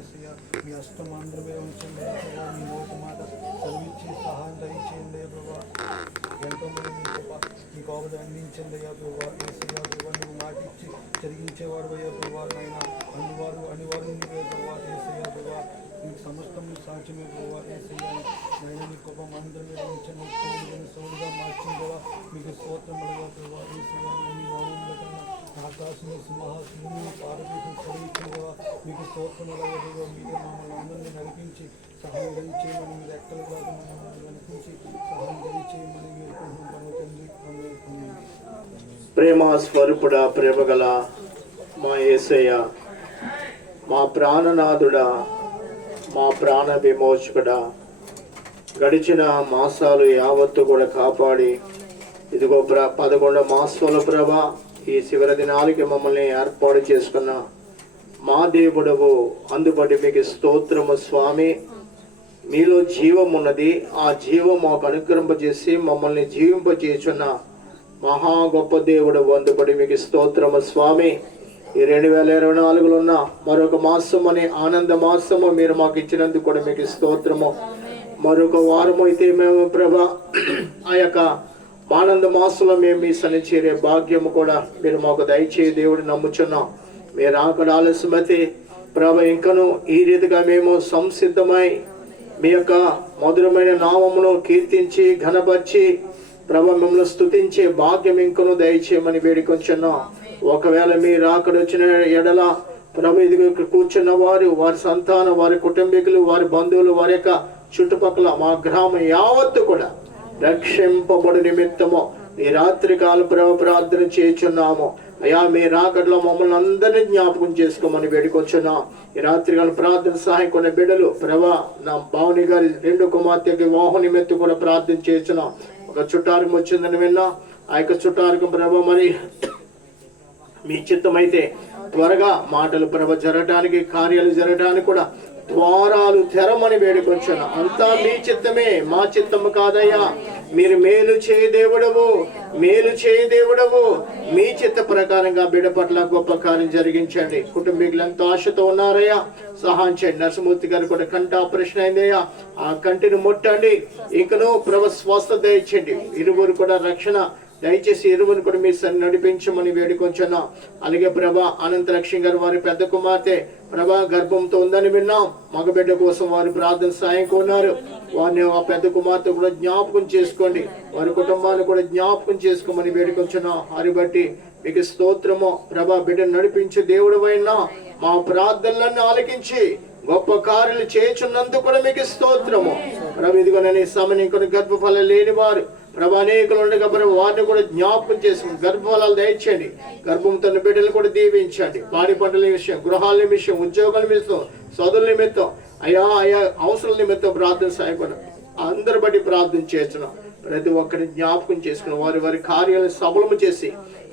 ఏసయ్య మీ అష్టమాంధ్ర మీద ఉంచండి ప్రభా. మీ నోటి మాట చదివించి సహాయం దయచేయండి ప్రభా. ఎంతోమంది మీ కోపం అందించండి అయ్యా ప్రభా. ఏసయ్య ప్రభా నువ్వు మాట ఇచ్చి జరిగించేవాడు అయ్యా ప్రభా. నైనా అనివారు నీవే ప్రభా. ఏసయ్య ప్రభా మీకు సమస్తం సాధ్యమే ప్రభా. ఏసయ్య నైనా మీ కోపం అందరి మీద ఉంచండి. సౌలుగా మార్చిన ప్రభా మీకు స్తోత్రములుగా ప్రభా. ఏసయ్య మీ నామంలో కన్నా ఆకాశము సింహాసనము పారదీసం చదివించిన ప్రభా మీకు స్తోత్రములుగా ప్రభా. మీరే మమ్మల్ని అందరినీ నడిపించి సహాయం దయచేయమని మీరు ఎక్కల ద్వారా మమ్మల్ని నడిపించి సహాయం దయచేయమని వేడుకుంటున్నాము తండ్రి. ప్రేమ స్వరూపుడా, ప్రేమగల మా యేసయ్య, మా ప్రాణనాథుడా, మా ప్రాణ విమోచకుడా, గడిచిన మాసాలు యావత్తు కూడా కాపాడి ఇదిగో 11 మాసాల ప్రభా ఈ చివరి దినాలకి మమ్మల్ని ఏర్పాటు చేసుకున్న మా దేవుడవు, అందుబట్టి మీకు స్తోత్రము స్వామి. మీలో జీవం ఉన్నది, ఆ జీవం మాకు అనుగ్రహింపజేసి మమ్మల్ని జీవింపజేస్తున్న మహా గొప్ప దేవుడు, అందుబట్టి మీకు స్తోత్రము స్వామి. ఈ 2024లో ఉన్న మరొక మాసము అనే ఆనంద మాసము మీరు మాకు ఇచ్చినందుకు కూడా మీకు స్తోత్రము. మరొక వారము అయితే మేము ప్రభా ఆ యొక్క ఆనంద మాసంలో మేము మీ సన్ని చేరే భాగ్యము కూడా మీరు మాకు దయచేయి దేవుడు నమ్ముచున్నాం. మీరు అక్కడ ఆలస్యమైతే ప్రభా ఇంకను ఈ రీతిగా మేము సంసిద్ధమై మీ యొక్క మధురమైన నామమును కీర్తించి ఘనపరిచి ప్రభా మిమ్మల్ని స్తుతించే భాగ్యం ఇంకను దయచేయమని వేడుకొంచున్నాం. ఒకవేళ మీరు అక్కడ వచ్చిన ఎడల ప్రభు ఇదిగో కూర్చున్న వారు, వారి సంతానం, వారి కుటుంబీకులు, వారి బంధువులు, వారి యొక్క చుట్టుపక్కల మా గ్రామం యావత్తు కూడా రక్షింపబడు నిమిత్తము ఈ రాత్రి కాల ప్రభు ప్రార్థన చేయుచున్నాము. అయ్యా మీ రాకడలో మమ్మల్ని అందరినీ జ్ఞాపకం చేసుకోమని వేడుకొచ్చున్నాం. ఈ రాత్రి కాల ప్రార్థన సహాయం కొన్ని బిడ్డలు ప్రభా నా భావని గారి 2 కుమార్తెకి వివాహం నిమిత్తం కూడా ప్రార్థన చేస్తున్నాం. ఒక చుట్టారం వచ్చిందని విన్నా. ఆ యొక్క చుట్టారకు ప్రభా మరి మీ చిత్తమైతే త్వరగా మాటలు ప్రభ జరగటానికి, కార్యాలు జరగటానికి కూడా ద్వారాలు తెరమని వేడుకొచ్చాను. అంతా మీ చిత్తమే, మా చిత్తము కాదయ్యా. మీరు మేలు చేయ దేవుడవు, మేలు చేయ దేవుడవు. మీ చిత్త ప్రకారంగా బిడ్డ పట్ల గొప్ప కార్యం జరిగించండి. కుటుంబీకులు ఎంతో ఆశతో ఉన్నారయ్యా, సహాయం చేయండి. నరసింహమూర్తి గారు కూడా కంటి ఆపరేషన్ అయిందయ్యా, ఆ కంటిని ముట్టండి. ఇంకనూ ప్రభ స్వస్థత ఇచ్చండి. ఇరువురు కూడా రక్షణ దయచేసి ఇరువురు కూడా మీ సన్ని నడిపించమని వేడుకొంచున్నా. అలాగే ప్రభా అనంతలక్ష్మి గారు వారి పెద్ద కుమార్తె ప్రభా గర్భంతో ఉందని విన్నాం. మగబిడ్డ కోసం వారి ప్రార్థన సాయం కోన్నారు. వారిని ఆ పెద్ద కుమార్తె కూడా జ్ఞాపకం చేసుకోండి. వారి కుటుంబాన్ని కూడా జ్ఞాపకం చేసుకోమని వేడుకొంచున్నా. వారి బట్టి మీకు స్తోత్రము ప్రభా. బిడ్డను నడిపించే దేవుడు అయినా మా ప్రార్థనలన్నీ ఆలకించి గొప్ప కార్యాలు చేయుచున్నందుకు కూడా మీకు స్తోత్రము ప్రభు. ఇదిగో నేను ఈ సమయం కొన్ని గర్భఫలం లేని వారు ప్రభు అనేకులు ఉండగా ప్రభు వారిని కూడా జ్ఞాపకం చేసుకుని గర్భఫలాలు దయచేయండి. గర్భంతో బిడ్డలు కూడా దీవించండి. పాడి పంటల విషయం, గృహాల నిమిషం, ఉద్యోగాల నిమిత్తం, చదువుల నిమిత్తం, అయా అవసరాల నిమిత్తం ప్రార్థన సహాయపడ అందరి బట్టి ప్రార్థన చేస్తున్నాం. ప్రతి ఒక్కరిని జ్ఞాపకం చేసుకుని వారి కార్యాలను సఫలము చేసి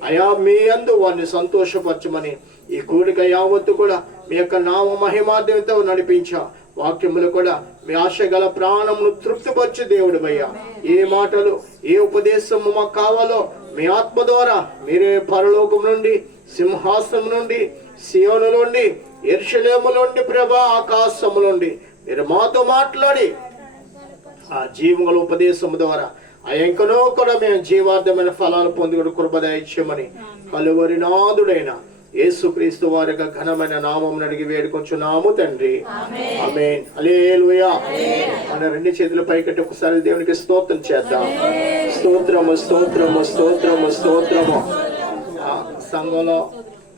అయా మీ యందు వారిని సంతోషపరచమని ఈ కూడిక యావత్తు కూడా మీ యొక్క నామ మహిమార్థంతో నడిపించా. వాక్యములు కూడా మీ ఆశ గల ప్రాణమును తృప్తిపరచు దేవుడు అయ్యా. ఏ మాటలు, ఏ ఉపదేశము మాకు కావాలో మీ ఆత్మ ద్వారా మీరే పరలోకం నుండి, సింహాసనం నుండి, సియోను నుండి, యెరూషలేము నుండి ప్రభా ఆకాశము నుండి మీరు మాతో మాట్లాడి ఆ జీవముల ఉపదేశము ద్వారా ఆ ఇంకనో కూడా మేము జీవార్థమైన ఫలాలు పొందుకుని కృప దయచేయమని కలువరి నాథుడైన యేసుక్రీస్తు వారి యొక్క ఘనమైన నామమును అడిగి వేడుకొంచున్నాము తండ్రి. ఆమేన్. హల్లెలూయా. మన 2 చేతులు పైకెట్టి ఒకసారి దేవునికి స్తోత్రం చేద్దాం. స్తోత్రము, స్తోత్రము, స్తోత్రము, స్తోత్రము. సంఘంలో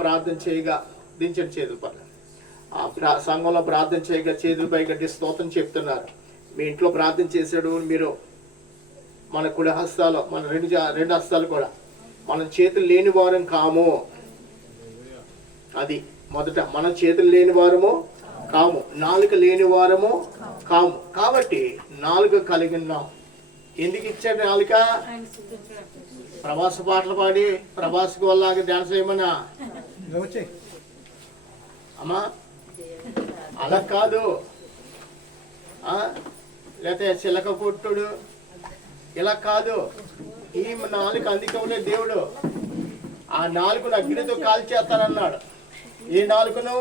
ప్రార్థన చేయగా దించిన చేతులు పట్ల సంఘంలో ప్రార్థన చేయగా చేతులు పైకెట్టి స్తోత్రం చెప్తున్నారు. మీ ఇంట్లో ప్రార్థన చేశాడు మీరు మన కుడి హస్తాలు, మన రెండు హస్తాలు కూడా మన చేతులు లేని వారం కాము. అది మొదట మన చేతులు లేని వారము కాము, నాలుక లేని వారము కాము. కాబట్టి నాలుక కలిగినాం. ఎందుకు ఇచ్చాడు నాలుక? ప్రవాస పాటలు పాడి ప్రభాస్కి వాళ్ళగా డాన్స్ చేయమన్నా అమ్మా, అలా కాదు. లేకపోతే చిలక కొట్టుడు ఇలా కాదు. ఈ నాలుక అందుకే దేవుడు ఆ నాలుగును అగ్నితో కాల్చేస్తానన్నాడు. ఈ నాలుగును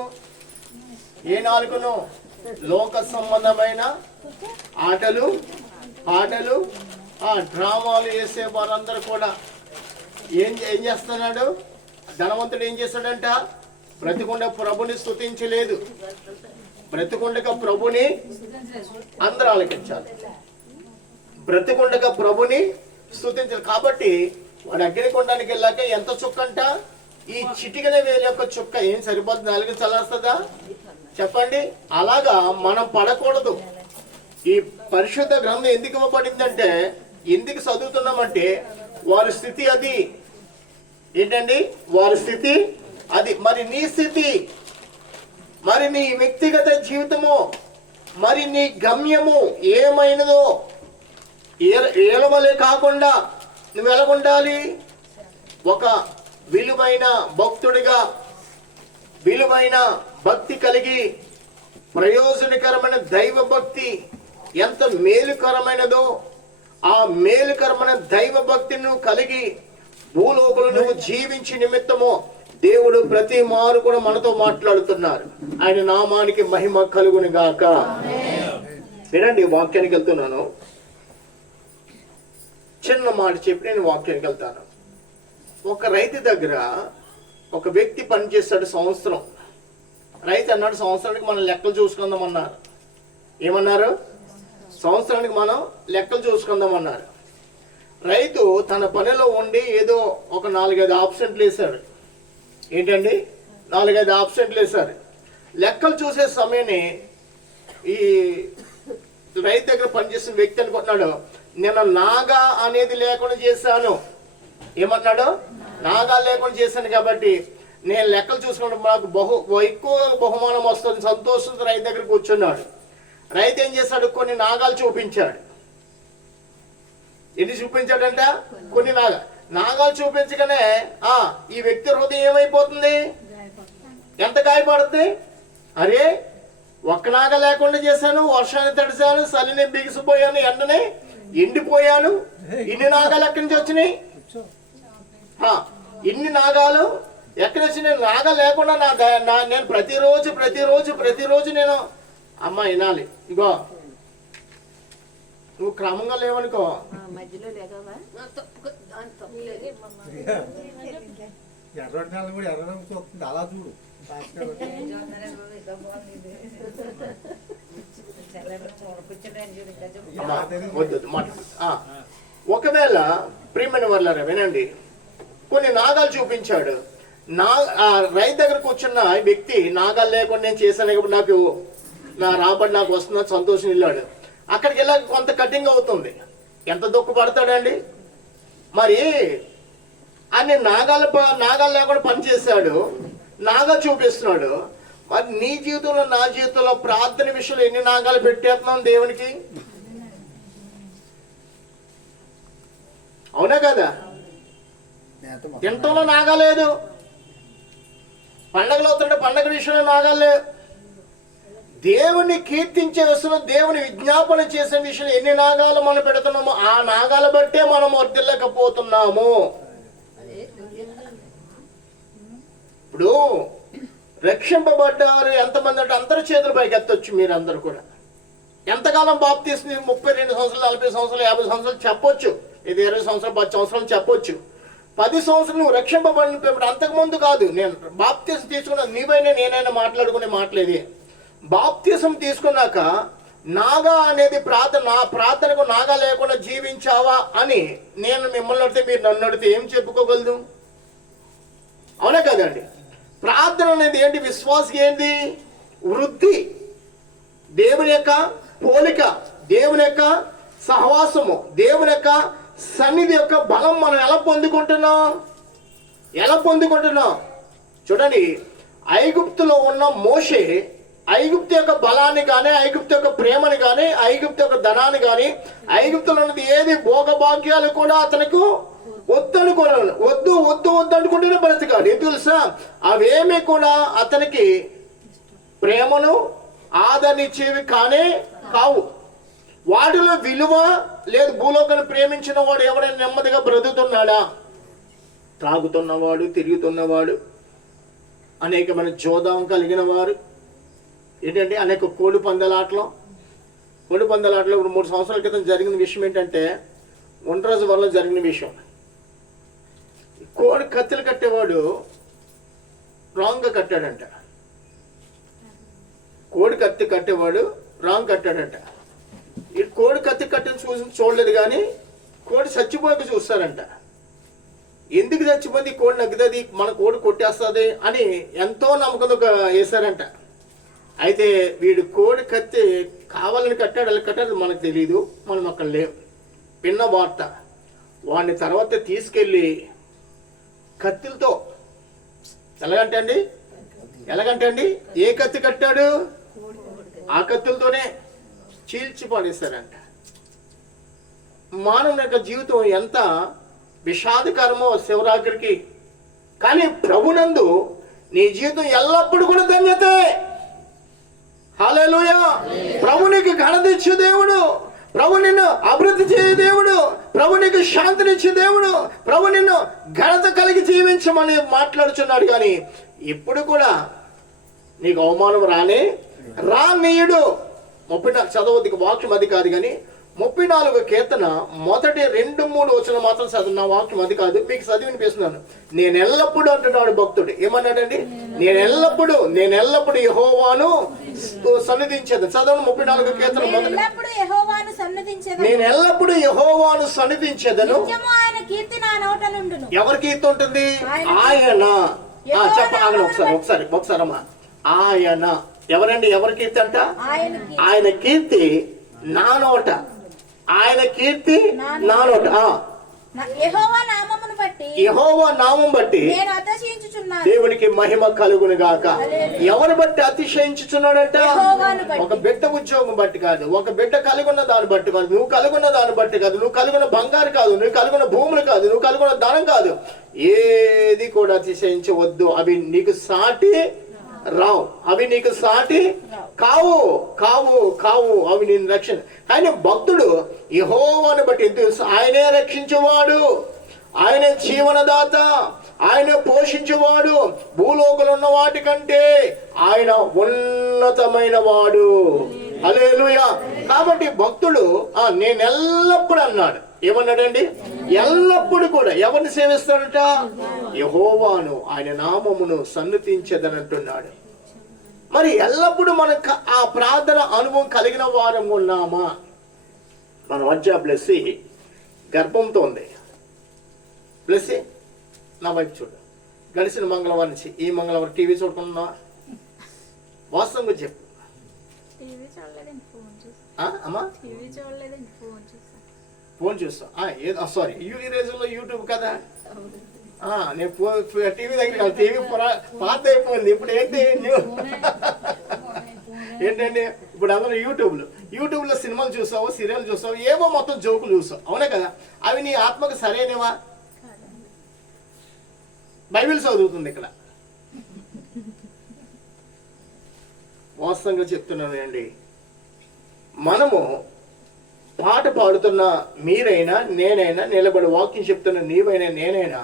ఏ నాలుకను? లోక సంబంధమైన ఆటలు, పాటలు, డ్రామాలు వేసే వారందరూ కూడా ఏం చేస్తున్నాడు? ధనవంతుడు ఏం చేస్తాడంట? బ్రతికుండగా ప్రభుని స్తుతించలేదు. బ్రతికుండగా ప్రభుని అందరూ ఆలకించాలి. బ్రతికుండగా ప్రభుని స్తుతించాలి. కాబట్టి వాడు అగ్నికొండానికి వెళ్ళాక ఎంత చుక్క అంట? ఈ చిటికన వేలు యొక్క చుక్క. ఏం సరిపోతుంది? నాలుగు చల్లాస్తుందా? చెప్పండి. అలాగా మనం పడకూడదు. ఈ పరిశుద్ధ గ్రంథం ఎందుకు ఇవ్వబడిందంటే, ఎందుకు చదువుతున్నామంటే వారి స్థితి అది. ఏంటండి వారి స్థితి అది. మరి నీ స్థితి, మరి నీ వ్యక్తిగత జీవితము, మరి నీ గమ్యము ఏమైనదో ఏలవలే కాకుండా నువ్వు ఎలాగుండాలి? ఒక విలువైన భక్తుడిగా, విలువైన భక్తి కలిగి, ప్రయోజనకరమైన దైవ భక్తి ఎంత మేలుకరమైనదో ఆ మేలుకరమైన దైవ భక్తిని నువ్వు కలిగి భూలోకంలో నువ్వు జీవించి నిమిత్తము దేవుడు ప్రతి మారు కూడా మనతో మాట్లాడుతున్నారు. ఆయన నామానికి మహిమ కలుగును గాక. వినండి, వాక్యానికి వెళ్తున్నాను. చిన్న మాట చెప్పి నేను వాక్యానికి వెళ్తాను. ఒక రైతు దగ్గర ఒక వ్యక్తి పనిచేస్తాడు సంవత్సరం. రైతు అన్నాడు, సంవత్సరానికి మనం లెక్కలు చూసుకుందాం అన్నారు. ఏమన్నారు? సంవత్సరానికి మనం లెక్కలు చూసుకుందాం అన్నారు. రైతు తన పనిలో ఉండి ఏదో ఒక 4-5 ఆబ్సెంట్లు వేశాడు. ఏంటండి? 4-5 ఆబ్సెంట్లు వేశారు. లెక్కలు చూసే సమయాన్ని ఈ రైతు దగ్గర పనిచేసిన వ్యక్తి అనుకుంటున్నాడు, నేను నాగా అనేది లేకుండా చేశాను. ఏమన్నాడు? నాగా లేకుండా చేశాను కాబట్టి నేను లెక్కలు చూసుకుంటే నాకు ఎక్కువ బహుమానం వస్తుంది, సంతోషంతో రైతు దగ్గర కూర్చున్నాడు. రైతు ఏం చేశాడు? కొన్ని నాగాలు చూపించాడు. ఎన్ని చూపించాడంట? కొన్ని నాగాలు చూపించగానే ఈ వ్యక్తి హృదయం ఏమైపోతుంది? ఎంత గాయపడుతుంది? అరే, ఒక్క నాగ లేకుండా చేశాను, వర్షాన్ని తడిశాను, చలిని బిగిసిపోయాను, ఎండని ఎండిపోయాను. ఇన్ని నాగాలు ఎక్కడి నుంచి వచ్చినాయి? ఇన్ని నాగాలు ఎక్కడి నుంచి? నేను నాగా లేకుండా నేను ప్రతిరోజు నేను అమ్మ వినాలి. ఇగో నువ్వు క్రమంగా లేవనుకో, ఎర్రటి కూడా ఎర్రడానికి వస్తుంది. అలా చూడు. ఒకవేళ ప్రియమైన వాళ్ళారా వినండి, కొన్ని నాగాలు చూపించాడు. రైతు దగ్గర కూర్చున్న వ్యక్తి నాగాలు లేకుండా నేను చేశాను కాబట్టి నాకు నా రాబడి నాకు వస్తున్న సంతోషం ఇల్లాడు. అక్కడికి వెళ్ళాక కొంత కటింగ్ అవుతుంది. ఎంత దుఃఖపడతాడండి? మరి అన్ని నాగాలు లేకుండా పనిచేశాడు, నాగా చూపిస్తున్నాడు. మరి నీ జీవితంలో నా జీవితంలో ప్రార్థన విషయంలో ఎన్ని నాగాలు పెట్టేస్తున్నాం దేవునికి? అవునా కదా? తింటంలో నాగాలేదు, పండగలు అవుతుంటే పండగ విషయంలో నాగాలేదు. దేవుని కీర్తించే విషయంలో, దేవుని విజ్ఞాపన చేసే విషయంలో ఎన్ని నాగాలు మనం పెడుతున్నామో ఆ నాగాల బట్టే మనం వర్ధిల్లకపోతున్నాము. ఇప్పుడు రక్షింపబడ్డారు ఎంతమంది అంటే అందరూ చేతుల పైకి ఎత్తొచ్చు. మీరందరూ కూడా ఎంతకాలం బాప్తీసం? 32 సంవత్సరాలు, 40 సంవత్సరాలు, 50 సంవత్సరాలు చెప్పొచ్చు. ఇది 20 సంవత్సరాలు, 10 సంవత్సరాలు చెప్పొచ్చు. 10 సంవత్సరాలు నువ్వు రక్షింపబడిన అంతకుముందు కాదు. నేను బాప్తీసం తీసుకున్నా, నీవైనా నేనైనా మాట్లాడుకునే మాట్లాడేది. బాప్తీసం తీసుకున్నాక నాగా అనేది నా ప్రార్థనకు నాగా లేకుండా జీవించావా అని నేను మిమ్మల్ని అడితే, మీరు నన్ను అడితే ఏం చెప్పుకోగలదు? అవునా కదండి? ప్రార్థన అనేది ఏంటి? విశ్వాసం ఏంటి? వృద్ధి, దేవుని యొక్క పోలిక, దేవుని యొక్క సహవాసము, దేవుని యొక్క సన్నిధి యొక్క బలం మనం ఎలా పొందుకుంటున్నాం? చూడండి, ఐగుప్తులో ఉన్న మోషే ఐగుప్తు యొక్క బలాన్ని కానీ, ఐగుప్తు యొక్క ప్రేమని కానీ, ఐగుప్తు యొక్క ధనాన్ని కానీ, ఐగుప్తులో ఉన్నది ఏది భోగభాగ్యాలు కూడా అతనికి వద్దు అనుకుంటేనే బ్రతికాడు. ఎందుకు తెలుసా? అవేమీ కూడా అతనికి ప్రేమను ఆదరించేవి కావు. వాటిలో విలువ లేదు. భూలోకాన్ని ప్రేమించిన వాడు ఎవరైనా నెమ్మదిగా బ్రతుకుతున్నాడా? త్రాగుతున్నవాడు, తిరుగుతున్నవాడు, అనేకమైన జోదాం కలిగిన వారు, ఏంటంటే అనేక కోడి పందాలాటలో ఇప్పుడు 3 సంవత్సరాల క్రితం జరిగిన విషయం ఏంటంటే ఒంటరాజు వల్ల జరిగిన విషయం. కోడి కత్తిలు కట్టేవాడు రాంగ్గా కట్టాడంట. కోడి కత్తి కట్టేవాడు రాంగ్ కట్టాడంట. ఈ కోడి కత్తి కట్టిన చూడలేదు కానీ కోడి చచ్చిపోయాక చూస్తారంట. ఎందుకు చచ్చిపోయింది, కోడి నగ్గుతుంది, మన కోడి కొట్టేస్తుంది అని ఎంతో నమ్మకంతో వేశారంట. అయితే వీడు కోడి కత్తి కావాలని కట్టాడు, అలా కట్టాడు మనకు తెలియదు, మనం అక్కడ లేవు. విన్న వార్త. వాడిని తర్వాత తీసుకెళ్ళి కత్తిలతో ఎలాగంటే అండి ఏ కత్తి కట్టాడు ఆ కత్తులతోనే చీల్చి పడేశారంట. మానవుని యొక్క జీవితం ఎంత విషాదకరమో శివరాత్రికి. కానీ ప్రభునందు నీ జీవితం ఎల్లప్పుడూ కూడా ధన్యతే. హల్లెలూయా. ప్రభు నీకు ఘనతిచ్చే దేవుడు, ప్రభు నిన్ను అభివృద్ధి చేయ దేవుడు, ప్రభు నీకు శాంతినిచ్చే దేవుడు, ప్రభు నిన్ను ఘనత కలిగి జీవించమని మాట్లాడుచున్నాడు. కానీ ఇప్పుడు కూడా నీకు అవమానం రానీయుడు. 34 చదవద్దు, వాక్యం అది కాదు కానీ 34 కీర్తన మొదటి 2-3 వచనం మాత్రం చదువు. నా వాక్యం అది కాదు, మీకు చదివి వినిపిస్తున్నాను. నేను ఎల్లప్పుడూ అంటున్నాడు భక్తుడు. ఏమన్నాడండి? నేను ఎల్లప్పుడూ యెహోవాను సన్నిధించేది. చదవను 34 కీర్తన మొదటి. నేను ఎల్లప్పుడూ యెహోవాను సన్నిధించేదను. ఎవరి కీర్తి ఉంటుంది? ఆయన. చెప్పాలి ఒకసారి అమ్మా. ఆయన ఎవరండి? ఎవరి కీర్తి అంట? ఆయన కీర్తి నా నోట. ఆయన కీర్తి నా నోట. యెహోవా నామం బట్టి దేవునికి మహిమ కలుగును గాక. ఎవరు బట్టి అతిశయించుచున్నాడంట? ఒక బిడ్డ ఉద్యోగం బట్టి కాదు, ఒక బిడ్డ కలుగున్న దాన్ని బట్టి కాదు, నువ్వు కలుగున్న దాన్ని బట్టి కాదు, నువ్వు కలుగున్న బంగారు కాదు, నువ్వు కలుగున్న భూములు కాదు, నువ్వు కలుగున్న ధనం కాదు, ఏది కూడా అతిశయించవద్దు. అవి నీకు సాటి రావు, అవి నీకు సాటి కావు. అవి నేను రక్షణ. ఆయన భక్తుడు యెహోవాను బట్టి తెలుసు. ఆయనే రక్షించేవాడు, ఆయనే జీవనదాత, ఆయన పోషించేవాడు. భూలోకంలో ఉన్న వాటి కంటే ఆయన ఉన్నతమైన వాడు. హల్లెలూయా. కాబట్టి భక్తుడు నేను ఎల్లప్పుడూ అన్నాడు. ఏమన్నాడండి? ఎల్లప్పుడు కూడా ఎవరిని సేవిస్తాడట? యెహోవాను, ఆయన నామమును సన్నిధించదనంటున్నాడు. మరి ఎల్లప్పుడూ మనకు ఆ ప్రార్థన అనుభవం కలిగిన వారం ఉన్నామా? మన మధ్య బ్లెస్సి గర్భంతో ఉంది. బ్లెస్సి నా వైపు చూడు. గడిచిన మంగళవారం నుంచి ఈ మంగళవారం టీవీ చూడకుండా వాస్తవంగా చెప్పు. అమ్మా ఫోన్ చూస్తా. సారీ, ఈ రోజుల్లో యూట్యూబ్ కదా. నేను టీవీ దగ్గర టీవీ పాత అయిపోయింది. ఇప్పుడు ఏంటంటే ఇప్పుడు అందరూ యూట్యూబ్లో సినిమాలు చూస్తావు, సీరియల్ చూస్తావు, ఏవో మొత్తం జోకులు చూస్తావు. అవునా కదా? అవి నీ ఆత్మకు సరైనవా? బైబిల్ చదువుతుంది ఇక్కడ. వాస్తవంగా చెప్తున్నాను అండి, మనము పాట పాడుతున్న మీరైనా నేనైనా, నిలబడి వాక్యం చెప్తున్న నీవైనా నేనైనా,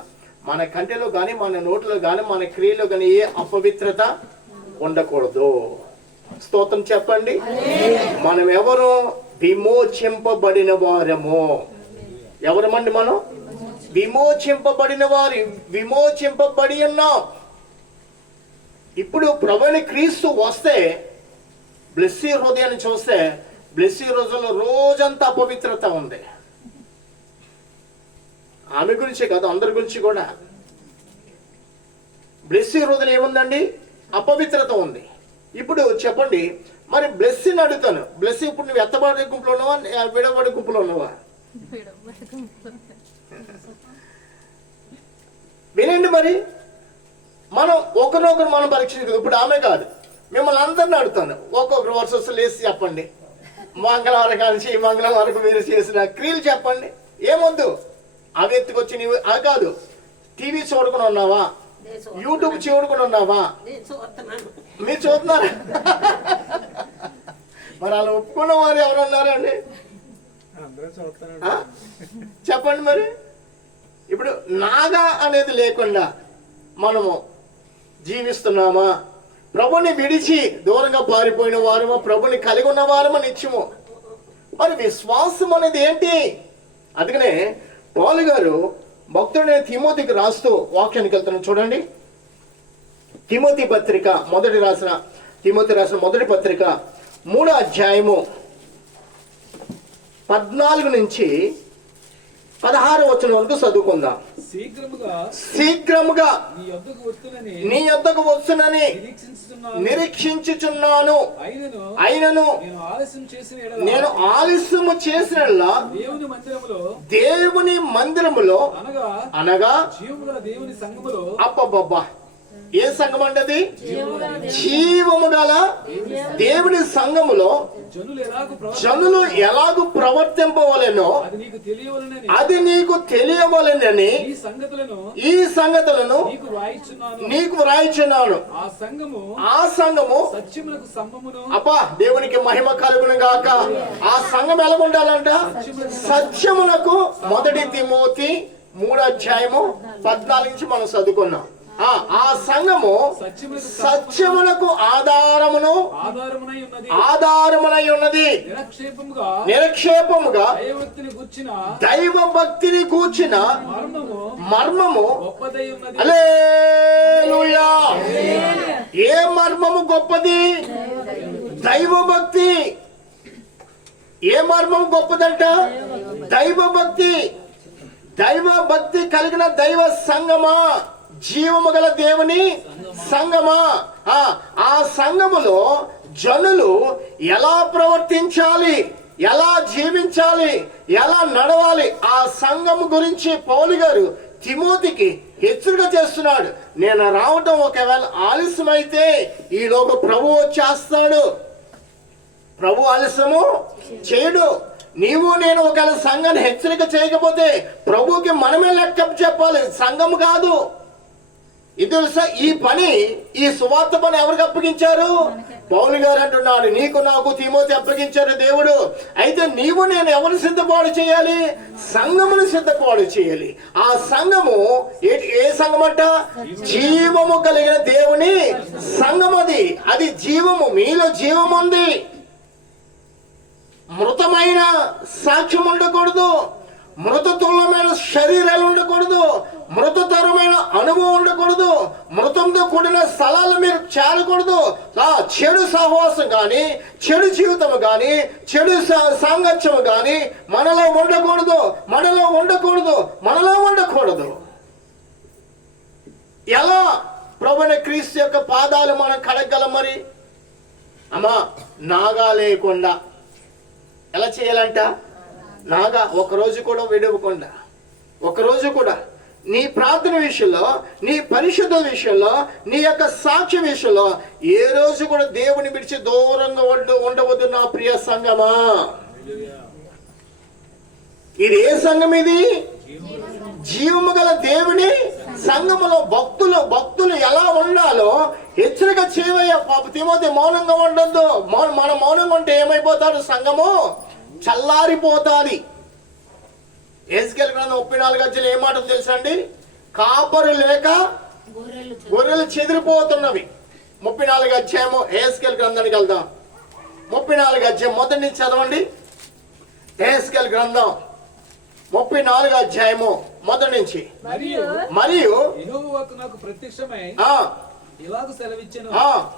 మన కంటిలో కానీ మన నోట్లో కానీ మన క్రియలో కానీ ఏ అపవిత్రత ఉండకూడదు. స్తోత్రం చెప్పండి. మనం ఎవరు? విమోచింపబడిన వారము. ఎవరమండి మనం? విమోచింపబడిన వారు, విమోచింపబడి ఉన్నాం. ఇప్పుడు ప్రభువైన క్రీస్తు వస్తే బ్లెస్సీ హృదయాన్ని చూస్తే బ్లెస్సీ రోజుల్లో రోజంతా అపవిత్రత ఉంది. ఆమె గురించి కాదు, అందరి గురించి కూడా. బ్లెస్సీ హృదయం ఏముందండి? అపవిత్రత ఉంది. ఇప్పుడు చెప్పండి, మరి బ్లెస్సీని అడుగుతాను. బ్లెస్సీ, ఇప్పుడు నువ్వు ఎత్తబడే గుంపులో ఉన్నావా, విడబడే గుంపులో ఉన్నావా? వినండి, మరి మనం ఒకరినొకరు మనం పరీక్షించదు. ఇప్పుడు ఆమె కాదు, మిమ్మల్ని అందరిని అడుగుతాను. ఒక్కొక్కరు వర్షం లేసి చెప్పండి. మంగళవారం కలిసి ఈ మంగళవారం మీరు చేసిన క్రియలు చెప్పండి. ఏమొద్దు, అవి ఎత్తుకొచ్చి నీవు అది కాదు. టీవీ చూడుకుని ఉన్నావా? యూట్యూబ్ చూడుకుని ఉన్నావా? మీరు చూస్తున్నారా? మరి అలా ఒప్పుకున్న వారు ఎవరు ఉన్నారండి? చెప్పండి. మరి ఇప్పుడు నాగా అనేది లేకుండా మనము జీవిస్తున్నామా? ప్రభుని విడిచి దూరంగా పారిపోయిన వారము, ప్రభుని కలిగి ఉన్న వారము నిత్యము. మరి విశ్వాసం అనేది ఏంటి? అందుకనే పౌలు గారు భక్తుడైన తిమోతికి రాస్తూ వాక్యానికి వెళ్తున్నాం. చూడండి, తిమోతి రాసిన మొదటి పత్రిక 3వ అధ్యాయము 14 నుంచి 16వ వచనం వరకు చదువుకుందాం. శీఘ్రముగా నీ యొద్దకు వస్తునని నిరీక్షించుచున్నాను. అయినను నేను ఆలస్యము చేసినలా దేవుని మందిరములో అనగా అబ్బబ్బబ్బా, ఏ సంఘం అంటది? జీవము గల దేవుని సంఘములో జనులు ఎలాగూ ప్రవర్తింపవలెనో అది నీకు తెలియవలెనని ఈ సంగతులను నీకు వ్రాయిచున్నాను. ఆ సంఘము అబ్బా, దేవునికి మహిమ కలుగును గాక. ఆ సంఘం ఎలా ఉండాలంట? సత్యమునకు. 1 తిమోతి 3వ అధ్యాయము 14 నుంచి మనం చదువుకున్నాం. ఆ సంఘము సత్యమునకు ఆధారమునై ఉన్నది. నిరక్షేపముగా దైవ భక్తిని గూర్చిన మర్మము. హల్లెలూయా! ఏ మర్మము గొప్పది? దైవ భక్తి. ఏ మర్మము గొప్పదంట? దైవ భక్తి. దైవ భక్తి కలిగిన దైవ సంఘమా, జీవము గల దేవుని సంఘమా. ఆ సంఘములో జనులు ఎలా ప్రవర్తించాలి, ఎలా జీవించాలి, ఎలా నడవాలి, ఆ సంఘము గురించి పౌలు గారు తిమోతికి హెచ్చరిక చేస్తున్నాడు. నేను రావటం ఒకవేళ ఆలస్యమైతే ఈలోగా ప్రభు వచ్చేస్తాడు. ప్రభు ఆలస్యము చేయడు. నీవు నేను ఒకవేళ సంఘాన్ని హెచ్చరిక చేయకపోతే ప్రభుకి మనమే లెక్క చెప్పాలి, సంఘము కాదు. ఇది తెలుసా? ఈ పని, ఈ సువార్త పని ఎవరికి అప్పగించారు? పౌలు గారు అంటున్నాడు, నీకు నాకు తిమోతి అప్పగించారు దేవుడు. అయితే నీవు నేను ఎవరు సిద్ధపాటు చేయాలి? సంఘమును సిద్ధపాటు చేయాలి. ఆ సంఘము ఏ సంఘం అంట? జీవము కలిగిన దేవుని సంఘం. అది జీవము. మీలో జీవం ఉంది. మృతమైన సాక్ష్యం ఉండకూడదు, మృతతుల్యమైన శరీరాలు ఉండకూడదు, మృతతరమైన అనుభవం ఉండకూడదు, మృతంతో కూడిన స్థలాలు మీరు చేరకూడదు. చెడు సహవాసం కానీ, చెడు జీవితం కానీ, చెడు సాంగత్యం కానీ మనలో ఉండకూడదు. ఎలా ప్రభువైన క్రీస్తు యొక్క పాదాలు మనం కడగలం? మరి అమ్మా, నాగా లేకుండా ఎలా చేయాలంట? నాగా ఒకరోజు కూడా విడవకుండా, ఒకరోజు కూడా నీ ప్రార్థన విషయంలో, నీ పరిశుద్ధ విషయంలో, నీ యొక్క సాక్ష్య విషయంలో ఏ రోజు కూడా దేవుని విడిచి దూరంగా ఉండవద్దు నా ప్రియ సంఘమా. ఇది ఏ సంఘం? ఇది జీవము గల దేవుని సంఘములో భక్తులు ఎలా ఉండాలో హెచ్చరిక చేయవయ్యా. పాప తిమోతి మౌనంగా ఉండొద్దు. మన మౌనంగా ఉంటే ఏమైపోతాడు? సంఘము చల్లారిపోతాది. ఎహెజ్కేలు గ్రంథం 34వ అధ్యాయం ఏ మాట తెలుసండి? కాపరు లేక గొర్రెలు చెదిరిపోతున్నవి. 34వ అధ్యాయము ఎహెజ్కేలు గ్రంథానికి వెళ్దాం. 34వ అధ్యాయం మొదటి నుంచి చదవండి. ఎహెజ్కేలు గ్రంథం 34వ అధ్యాయము మొదటి నుంచి. మరియు యెహోవా నాకు ప్రత్యక్షమై ఇలాగ సెలవిచ్చెను,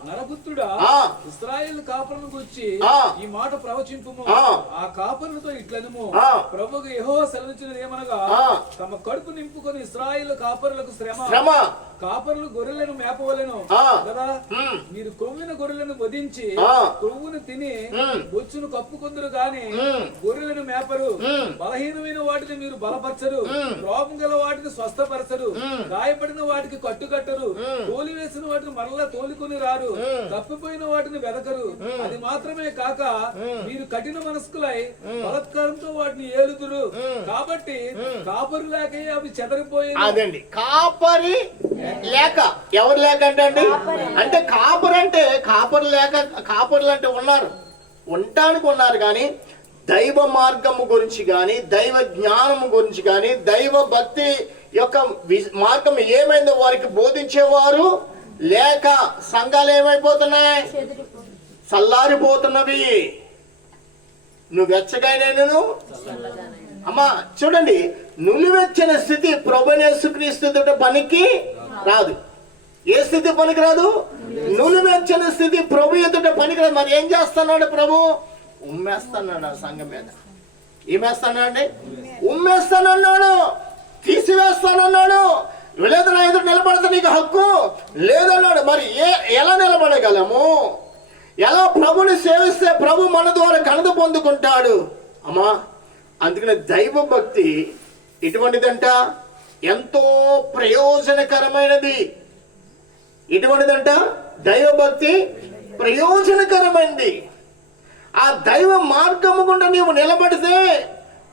నరపుత్రుడా, ఇశ్రాయేలు కాపరులను గురించి ఈ మాట ప్రవచింపుము. ఆ కాపరులతో ఇట్లనుము, ప్రభువుకు యెహోవా సెలవిచ్చినది ఏమనగా, తమ కడుపు నింపుకొని ఇశ్రాయేలు కాపరులకు శ్రమ. కాపరులు గొర్రెలను మేపవలెను కదా. మీరు కొవ్విన గొర్రెలను వధించి కొవ్వును తిని బొచ్చును కప్పుకొందురు గాని గొర్రెలను మేపరు. బలహీనమైన వాటిని మీరు బలపరచరు, రోగం గల వాటిని స్వస్థపరచరు, గాయపడిన వాటికి కట్టుకట్టరు, తోలివేసిన వాటిని మరలా తోలుకొని రారు, తప్పిపోయిన వాటిని వెదకరు. అది మాత్రమే కాక మీరు కఠిన మనస్కులై బలత్కారంతో వాటిని ఏలుదురు. కాబట్టి కాపరు లేక అవి చెదరిపోయాయి. అదండి కాపరి లేక. ఎవరు లేక అంటే కాపరు లేక. కాపరులు అంటే ఉండటానికి ఉన్నారు కానీ దైవ మార్గము గురించి కానీ, దైవ జ్ఞానము గురించి కానీ, దైవ భక్తి యొక్క మార్గం ఏమైందో వారికి బోధించేవారు లేక సంఘాలు ఏమైపోతున్నాయి? చల్లారిపోతున్నవి. నువ్వు వెచ్చగానే అమ్మా చూడండి, నులివెచ్చని స్థితి ప్రభువైన యేసుక్రీస్తు పనికి రాదు. ఏ స్థితి పనికి రాదు? నులివెచ్చని స్థితి ప్రభు ఎదుట పనికి రాదు. మరి ఏం చేస్తున్నాడు ప్రభు? ఉమ్మేస్తున్నాడు ఆ సంఘం మీద. ఏమేస్తానండి? ఉమ్మేస్తానన్నాడు, తీసివేస్తానన్నాడు. లేదు నా ఎదురు నిలబడితే నీకు హక్కు లేదన్నాడు. మరి ఎలా నిలబడగలము? ఎలా ప్రభుని సేవిస్తే ప్రభు మన ద్వారా ఘనత పొందుకుంటాడు? అమ్మా అందుకని దైవ భక్తి ఇటువంటిదంట, ఎంతో ప్రయోజనకరమైనది. ఇటువంటిదంట దైవ భక్తి ప్రయోజనకరమైనది. ఆ దైవ మార్గము గుండా నీవు నిలబడితే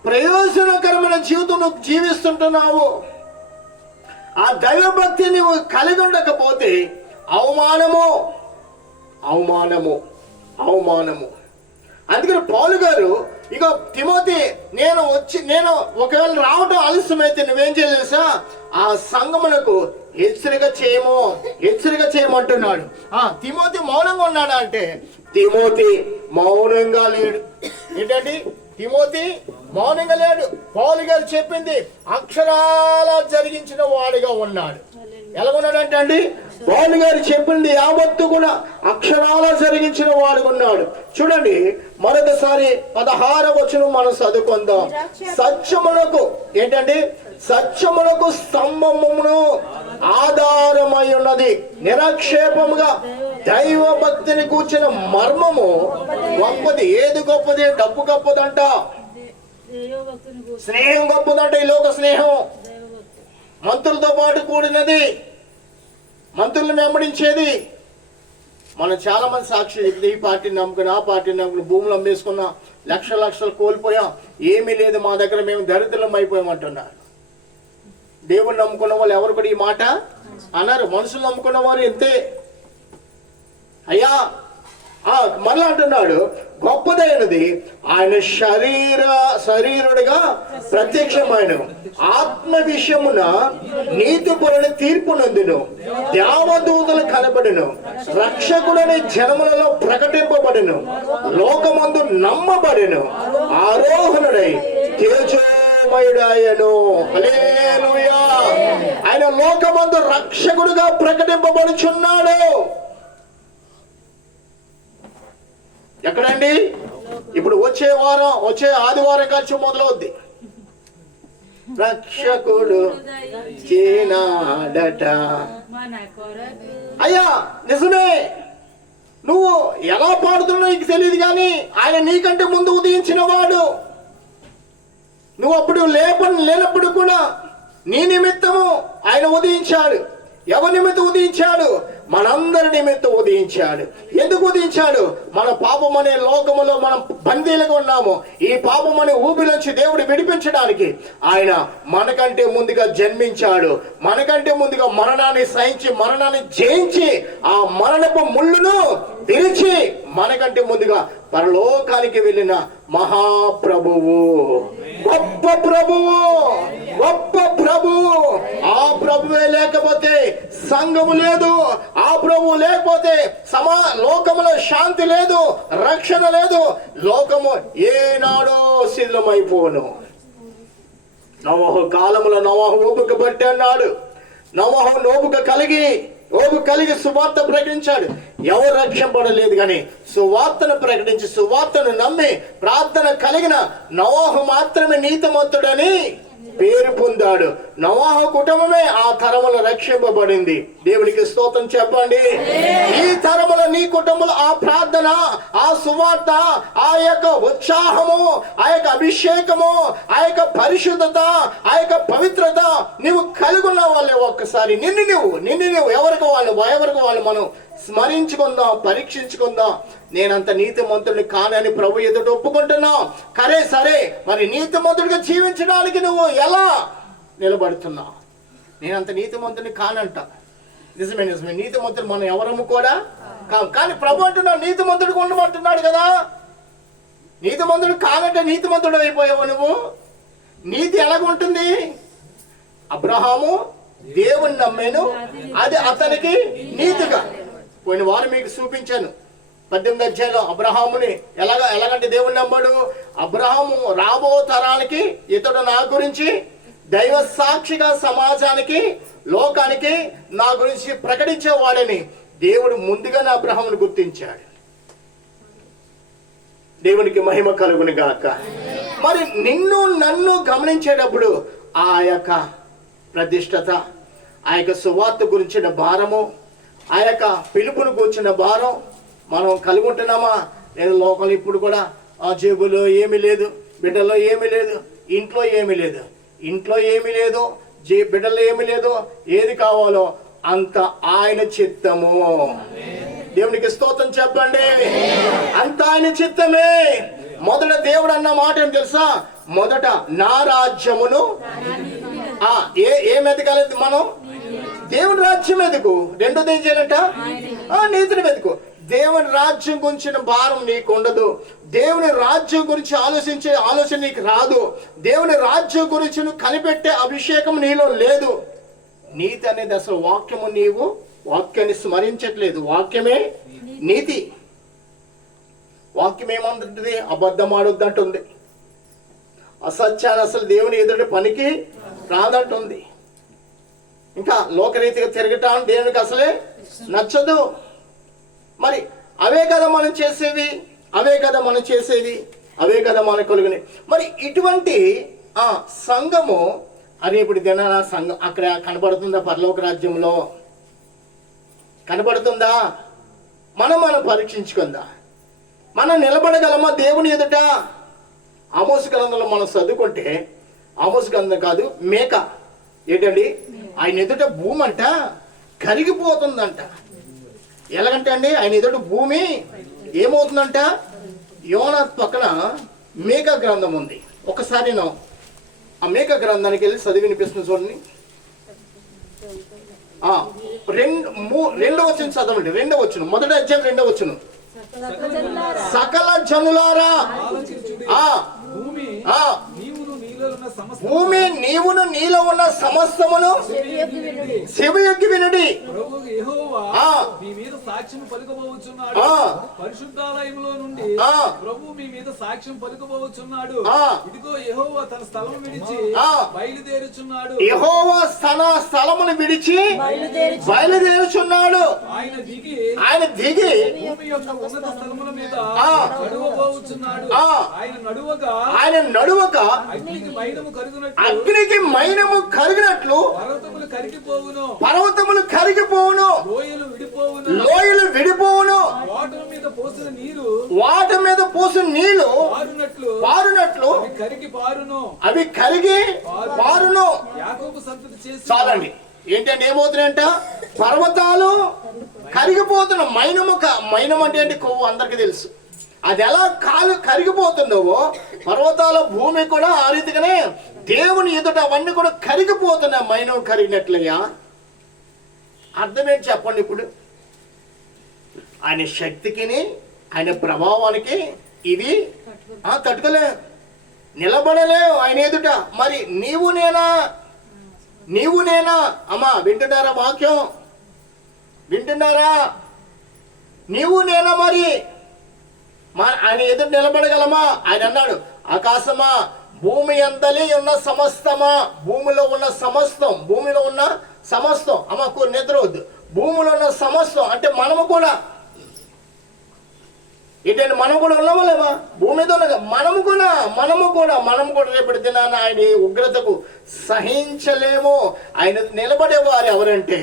ప్రయోజనకరమైన జీవితం నువ్వు జీవిస్తుంటున్నావు. ఆ దైవ భక్తి నీవు కలిగి ఉండకపోతే అవమానము అవమానము అవమానము. అందుకని పౌలు గారు ఇక తిమోతి నేను ఒకవేళ రావడం ఆలస్యమైతే నువ్వేం చేయలేసా, ఆ సంఘములకు హెచ్చరిక చేయమంటున్నాడు. తిమోతి మౌనంగా ఉన్నాడా అంటే తిమోతి మౌనంగా లేడు. ఏంటండి? తిమోతి మౌనంగా లేడు. పౌలు గారు చెప్పింది అక్షరాల జరిగించిన వాడిగా ఉన్నాడు. ఎలాగున్నాడంటే అండి, పౌలు గారు చెప్పింది యావత్తు కూడా అక్షరాల జరిగించిన వాడుగా ఉన్నాడు. చూడండి మరొకసారి 16వ వచనం మనం చదువుకుందాం. సత్యమునకు ఏంటండి? సత్యమునకు స్తంభమును ఆధారమై ఉన్నది, నిరక్షేపముగా దైవ భక్తిని కూర్చిన మర్మము గొప్పది. ఏది గొప్పది? డబ్బు గొప్పదంట, స్నేహం గొప్పదంట. ఈ లోక స్నేహం మంత్రులతో పాటు కూడినది, మంత్రులను వెంబడించేది. మనం చాలా మంది సాక్షి, ఈ పార్టీని నమ్ముకుని ఆ పార్టీని నమ్ముకుని భూములు అమ్మేసుకున్నా, లక్షలు కోల్పోయాం, ఏమీ లేదు మా దగ్గర, మేము దరిద్రం అయిపోయామంటున్నారు. దేవుని నమ్ముకున్న వాళ్ళు ఎవరు కూడా ఈ మాట అన్నారు. మనుషులు నమ్ముకున్న వారు ఎంతే. అయ్యా మరలా అంటున్నాడు, గొప్పదైనది ఆయన శరీరుడిగా ప్రత్యక్షమైన ఆత్మ విషయమున నీతిపరుని తీర్పు నందును, దేవదూతలు కనబడును, రక్షకుడని జనములలో ప్రకటింపబడును, లోకమందు నమ్మబడును, ఆరోహణుడై తేజోమయుడాయను. హల్లెలూయా. ఆయన లోకమందు రక్షకుడుగా ప్రకటింపబడుచున్నాడు. ఎక్కడండి? ఇప్పుడు వచ్చే ఆదివారం కలిసి మొదలవుద్ది. రక్షకుడు చేనాడట. అయ్యా నిజమే, నువ్వు ఎలా పాడుతున్నావు నీకు తెలియదు, కానీ ఆయన నీకంటే ముందు ఉదయించిన వాడు. నువ్వు అప్పుడు లేనప్పుడు కూడా నీ నిమిత్తము ఆయన ఉదయించాడు. ఎవరి నిమిత్తం ఉదయించాడు? మనందరి నిమిత్తం ఉదయించాడు. ఎందుకు ఉదయించాడు? మన పాపం అనే లోకములో మనం బందీలుగా ఉన్నాము. ఈ పాపం అనే ఊబి నుంచి దేవుడు విడిపించడానికి ఆయన మనకంటే ముందుగా జన్మించాడు. మనకంటే ముందుగా మరణాన్ని సహించి, మరణాన్ని జయించి, ఆ మరణపు ముళ్ళును విరిచి మనకంటే ముందుగా పరలోకానికి వెళ్ళిన మహాప్రభువు, గొప్ప ప్రభువు, గొప్ప ప్రభువు. ఆ ప్రభువే లేకపోతే సంఘము లేదు. ఆ ప్రభువు లేకపోతే లోకములో శాంతి లేదు, రక్షణ లేదు. లోకము ఏనాడో శిథిలమైపోను. నోవహు కాలములో నోవహు ఓపిక పట్టి అన్నాడు. నోవహు ఓపిక కలిగి సువార్త ప్రకటించాడు. ఎవరు రక్షింపడలేదు, కానీ సువార్తను ప్రకటించి సువార్తను నమ్మి ప్రార్థన కలిగిన నోవహు మాత్రమే నీతిమంతుడని పేరు పొందాడు. నోవహు కుటుంబమే ఆ తరములో రక్షింపబడింది. దేవునికి స్తోత్రం చెప్పండి. ఈ తరములో నీ కుటుంబంలో ఆ ప్రార్థన, ఆ సువార్త, ఆ యొక్క ఉత్సాహము, ఆ యొక్క అభిషేకము, ఆ యొక్క పరిశుద్ధత, ఆ యొక్క పవిత్రత నీవు కలిగి ఉన్న వాళ్ళే. ఒక్కసారి నిన్ను నువ్వు ఎవరికి వాళ్ళు మనం స్మరించుకుందాం, పరీక్షించుకుందాం. నేనంత నీతిమంతుడిని కానని ప్రభు ఎదుట ఒప్పుకుంటున్నాం. సరే మరి నీతిమంతుడిగా జీవించడానికి నువ్వు ఎలా నిలబడుతున్నావు? నేనంత నీతిమంతుడిని కానంట. నిజమే నీతిమంతుడు మనం ఎవరము కూడా కాదు. కానీ ప్రభు అంటున్నాడు నీతిమంతుడికి ఉండమంటున్నాడు కదా. నీతిమంతుడు కానంటే నీతిమంతుడు అయిపోయావు నువ్వు. నీతి ఎలాగుంటుంది? అబ్రహాము దేవుని నమ్మాను, అది అతనికి నీతిగా. పోయిన వారు మీకు చూపించాను 18వ అధ్యాయంలో అబ్రహాముని ఎలాగంటే దేవుని నమ్మాడు. అబ్రహాము రాబో తరానికి ఇతడు నా గురించి దైవ సాక్షిగా సమాజానికి లోకానికి నా గురించి ప్రకటించేవాడని దేవుడు ముందుగానే అబ్రహామును గుర్తించాడు. దేవునికి మహిమ కలుగును గాక. మరి నిన్ను నన్ను గమనించేటప్పుడు ఆ యొక్క ప్రతిష్టత, ఆ యొక్క సువార్త గురించిన భారము, ఆ యొక్క పిలుపును గురించిన భారం మనం కలిగి ఉంటున్నామా? నేను లోకంలో ఇప్పుడు కూడా ఆ జేబులో ఏమీ లేదు, బిడ్డలో ఏమీ లేదు, ఇంట్లో ఏమీ లేదు, బిడ్డలో ఏమీ లేదు. ఏది కావాలో అంత ఆయన చిత్తము. దేవునికి స్తోత్రం చెప్పండి. అంత ఆయన చిత్తమే. మొదట దేవుడు అన్న మాట ఏం తెలుసా? మొదట నా రాజ్యమును ఏం ఎదగాలి మనం? దేవుని రాజ్యం ఎదుగు. రెండోది ఏం చేయాలంట? నీతిని వెతుకు. దేవుని రాజ్యం గురించిన భారం నీకు ఉండదు. దేవుని రాజ్యం గురించి ఆలోచించే ఆలోచన నీకు రాదు. దేవుని రాజ్యం గురించి నువ్వు కనిపెట్టే అభిషేకం నీలో లేదు. నీతి అనేది అసలు వాక్యము, నీవు వాక్యాన్ని స్మరించట్లేదు. వాక్యమే నీతి. వాక్యం ఏమంటుంది? అబద్ధం ఆడొద్దంటుంది. అసత్యాన్ని అసలు దేవుని ఎదుటి పనికి రాదంటుంది. ఇంకా లోకరీతిగా తిరగటం దేవునికి అసలే నచ్చదు. మరి అవే కదా మనం చేసేవి, అవే కదా మనం కలిగినవి. మరి ఇటువంటి సంఘము అని ఇప్పుడు దినాన సంఘం అక్కడ కనబడుతుందా? పరలోక రాజ్యంలో కనబడుతుందా? మనం పరీక్షించుకుందా? మనం నిలబడగలమా దేవుని ఎదుట? ఆమోసు గ్రంథంలో మనం చదువుకుంటే, ఆమోసు గ్రంథం కాదు, మేక ఏంటండి, ఆయన ఎదుట భూమి అంట కరిగిపోతుందంట. ఎలాగంటే అండి, ఆయన ఎదుట భూమి ఏమవుతుందంట? యోనా పక్కన మేక గ్రంథం ఉంది. ఒకసారి ఆ మేక గ్రంథానికి వెళ్ళి చదివి వినిపిస్తుంది చూడండి. రెండవ వచనం చదవండి. మొదటి అధ్యాయం 2వ వచనం. సకల జనులారా భూమి నీవును నీలో ఉన్న సమస్తమును చెవియొగ్గి వినుడి. పరిశుద్ధాలయంలో నుండి ప్రభు మీ మీద సాక్ష్యం పలుకబోచున్నాడు. ఇదిగో యెహోవా తన స్థలము విడిచి బయలుదేరుచున్నాడు. యెహోవా తన స్థలమును విడిచి బయలుదేరుచున్నాడు. ఆయన దిగి భూమి యొక్క ఉన్నత స్థలముల మీద నడువబోచున్నాడు. ఆయన నడువగా అగ్నికి మైనము కరిగినట్లు పర్వతములు కరిగిపోవును, లోయలు విడిపోవును, వాటి మీద పోసిన నీళ్లు పారునట్లు అవి కరిగి పారును. చాలండి. ఏంటంటే ఏమవుతున్నాయంట? పర్వతాలు కరిగిపోతున్న మైనం అంటే ఏంటి? కొవ్వు అందరికి తెలుసు. అది ఎలా కరిగిపోతుందో పర్వతాల భూమి కూడా ఆ రీతిగానే దేవుని ఎదుట అవన్నీ కూడా కరిగిపోతున్నాయి. మైనం కరిగినట్లయ్యా. అర్థం ఏంటి చెప్పండి? ఇప్పుడు ఆయన శక్తికి, ఆయన ప్రభావానికి ఇవి తట్టుకోలే, నిలబడలేవు ఆయన ఎదుట. మరి నీవు నేనా అమ్మా వింటున్నారా? వాక్యం వింటున్నారా? నీవు నేనా? మరి ఆయన ఎదురు నిలబడగలమా? ఆయన అన్నాడు, ఆకాశమా, భూమి అందలి ఉన్న సమస్తమా, భూమిలో ఉన్న సమస్తం అమ్మకు నిద్ర వద్దు. భూమిలో ఉన్న సమస్తం అంటే మనము కూడా ఏంటంటే మనం కూడా ఉన్నామా లేవా? భూమి మీద ఉన్న మనము కూడా రేపటి దినాన ఆయన ఉగ్రతకు సహించలేము. ఆయన నిలబడేవారు ఎవరంటే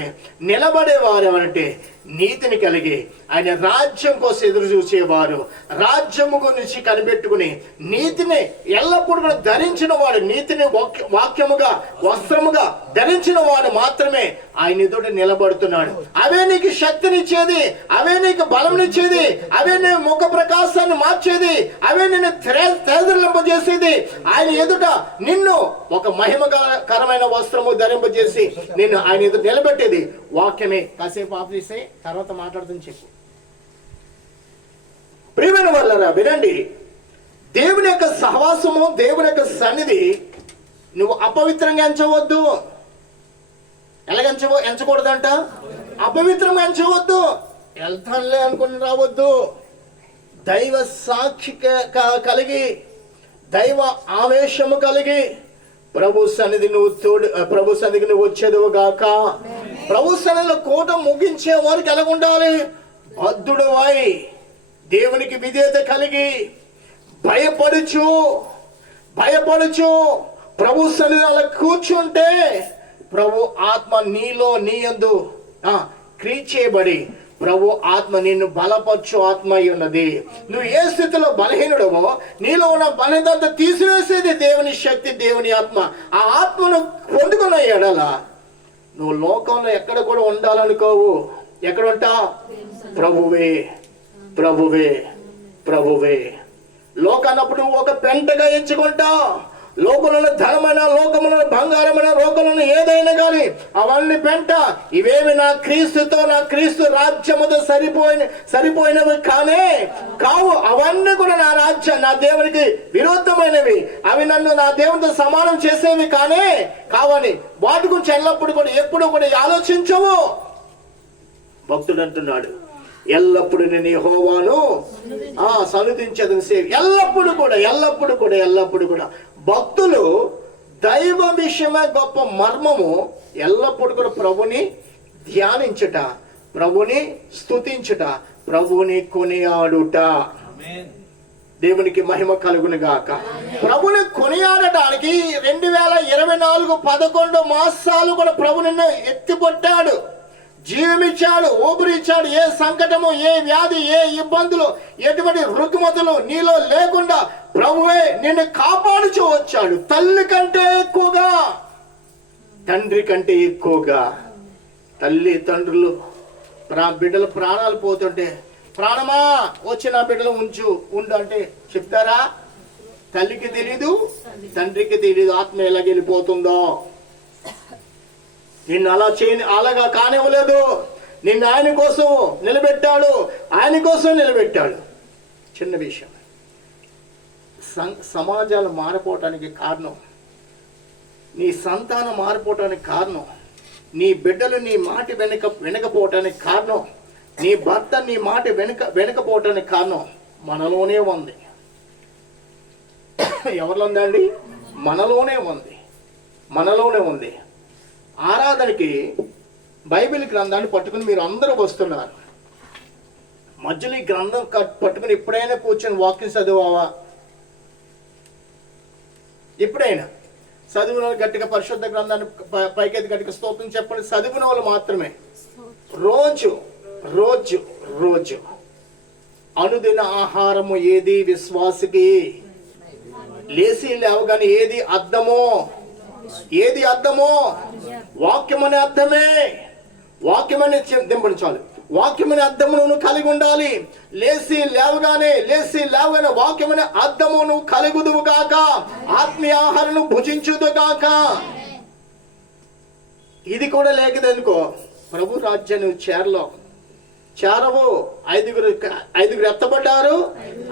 నీతిని కలిగి ఆయన రాజ్యం కోసం ఎదురు చూసేవారు, రాజ్యము గురించి కనిపెట్టుకుని నీతిని ఎల్లప్పుడూ ధరించిన వాడు, నీతిని వాక్యముగా వస్త్రముగా ధరించిన వాడు మాత్రమే ఆయన ఎదుట నిలబడుతున్నాడు. అవే నీకు శక్తినిచ్చేది, అవే నీకు బలంనిచ్చేది, అవే నీ ముఖ ప్రకాశాన్ని మార్చేది, అవే నిన్ను తేజరింపజేసేది. ఆయన ఎదుట నిన్ను ఒక మహిమకరమైన వస్త్రము ధరింపజేసి నిన్ను ఆయన ఎదుట నిలబెట్టేది వాక్యమే. కాసేపు ఆపేస్తే తర్వాత మాట్లాడుతుంది చెప్పు. ప్రియమైన వాళ్ళరా వినండి, దేవుని యొక్క సహవాసము, దేవుని యొక్క సన్నిధి నువ్వు అపవిత్రంగా ఎంచవద్దు. ఎలాగ ఎంచకూడదంట? అపవిత్రంగా ఎంచవద్దు. వెళ్తానులే అనుకుని రావద్దు. దైవ సాక్షి కలిగి, దైవ ఆవేశము కలిగి ప్రభు సన్నిధికి నువ్వు వచ్చేదువు గాక. ప్రభు సన్నిధిలో కోట ముగించే వారికి ఎలా ఉండాలి? బద్ధుడవై దేవునికి విధేయత కలిగి భయపడుచు ప్రభు సన్నిధిలో అలా కూర్చుంటే ప్రభు ఆత్మ నీలో నీ యందు క్రియ చేయబడి ప్రభు ఆత్మ నిన్ను బలపరచు ఆత్మ అయి ఉన్నది. నువ్వు ఏ స్థితిలో బలహీనుడవో నీలో ఉన్న బలహీనత తీసివేసేది దేవుని శక్తి, దేవుని ఆత్మ. ఆ ఆత్మను పొందుకున్న ఎడల నువ్వు లోకంలో ఎక్కడ కూడా ఉండాలనుకోవు. ఎక్కడ ఉంటావు? ప్రభువే ప్రభువే ప్రభువే. లోకన్నప్పుడు ఒక పెంటగా ఎంచుకుంటావు. లోకంలో ధనమైన, లోకములో బంగారమైన, లోకంలో ఏదైనా కానీ అవన్నీ పెంట. ఇవేమి నా క్రీస్తు రాజ్యముతో సరిపోయినవి కావు. అవన్నీ కూడా నా దేవునికి విరుద్ధమైనవి. అవి నన్ను నా దేవునితో సమానం చేసేవి కావని వాటి గురించి ఎల్లప్పుడు కూడా ఎప్పుడు కూడా ఆలోచించవు. భక్తుడు అంటున్నాడు, ఎల్లప్పుడు నేను యెహోవాను సన్నిధించదని సేవ. ఎల్లప్పుడు కూడా భక్తులు దైవ విషయమే గొప్ప మర్మము. ఎల్లప్పుడు కూడా ప్రభుని ధ్యానించుట, ప్రభుని స్తుతించుట, ప్రభుని కొనియాడుట. దేవునికి మహిమ కలుగును గాక. ప్రభుని కొనియాడటానికి 2024 11 మాసాలు కూడా ప్రభు నిన్ను ఎత్తిపట్టాడు, జీవమిచ్చాడు, ఊపిరిచ్చాడు. ఏ సంకటము, ఏ వ్యాధి, ఏ ఇబ్బందులు, ఎటువంటి రుగ్మతలు నీలో లేకుండా ప్రభువే నిన్ను కాపాడుచూ వచ్చాడు. తల్లి కంటే ఎక్కువగా, తండ్రి కంటే ఎక్కువగా. తల్లి తండ్రులు బిడ్డలు ప్రాణాలు పోతుంటే, ప్రాణమా వచ్చి నా బిడ్డలు ఉండు అంటే చెప్తారా? తల్లికి తెలీదు, తండ్రికి తెలీదు ఆత్మ ఎలా వెళ్ళిపోతుందో. నిన్ను అలాగా కానివ్వలేదు. నిన్ను ఆయన కోసం నిలబెట్టాడు. చిన్న విషయం. సమాజాలు మారిపోవటానికి కారణం, నీ సంతానం మారిపోవటానికి కారణం, నీ బిడ్డలు నీ మాట వెనకపోవటానికి కారణం, నీ భర్త నీ మాట వెనకపోవటానికి కారణం మనలోనే ఉంది. ఎవరిలో ఉందండి? మనలోనే ఉంది. ఆరాధనకి బైబిల్ గ్రంథాన్ని పట్టుకుని మీరు అందరూ వస్తున్నారు. మధ్యలో ఈ గ్రంథం పట్టుకుని ఎప్పుడైనా కూర్చొని వాక్యం చదివావా? ఎప్పుడైనా చదివిన వాళ్ళు గట్టిగా పరిశుద్ధ గ్రంథాన్ని పైకెత్తి గట్టిగా స్తోత్రం చెప్పండి. చదివిన వాళ్ళు మాత్రమే. రోజు అనుదిన ఆహారము ఏది విశ్వాసికి? లేచి లేవగానే ఏది అర్థమో? వాక్యం అనే అర్థమే. దింపడించాలి. వాక్యం అనే అర్థము నువ్వు కలిగి ఉండాలి. లేచి లేవగానే వాక్యం అనే అర్థము నువ్వు కలుగుదువు గాక. ఆత్మీయ ఆహారం భుజించుదు గాక. ఇది కూడా లేకదనుకో ప్రభు రాజ్యాన్ని చేరవు. ఐదుగురు ఎత్తబడ్డారు,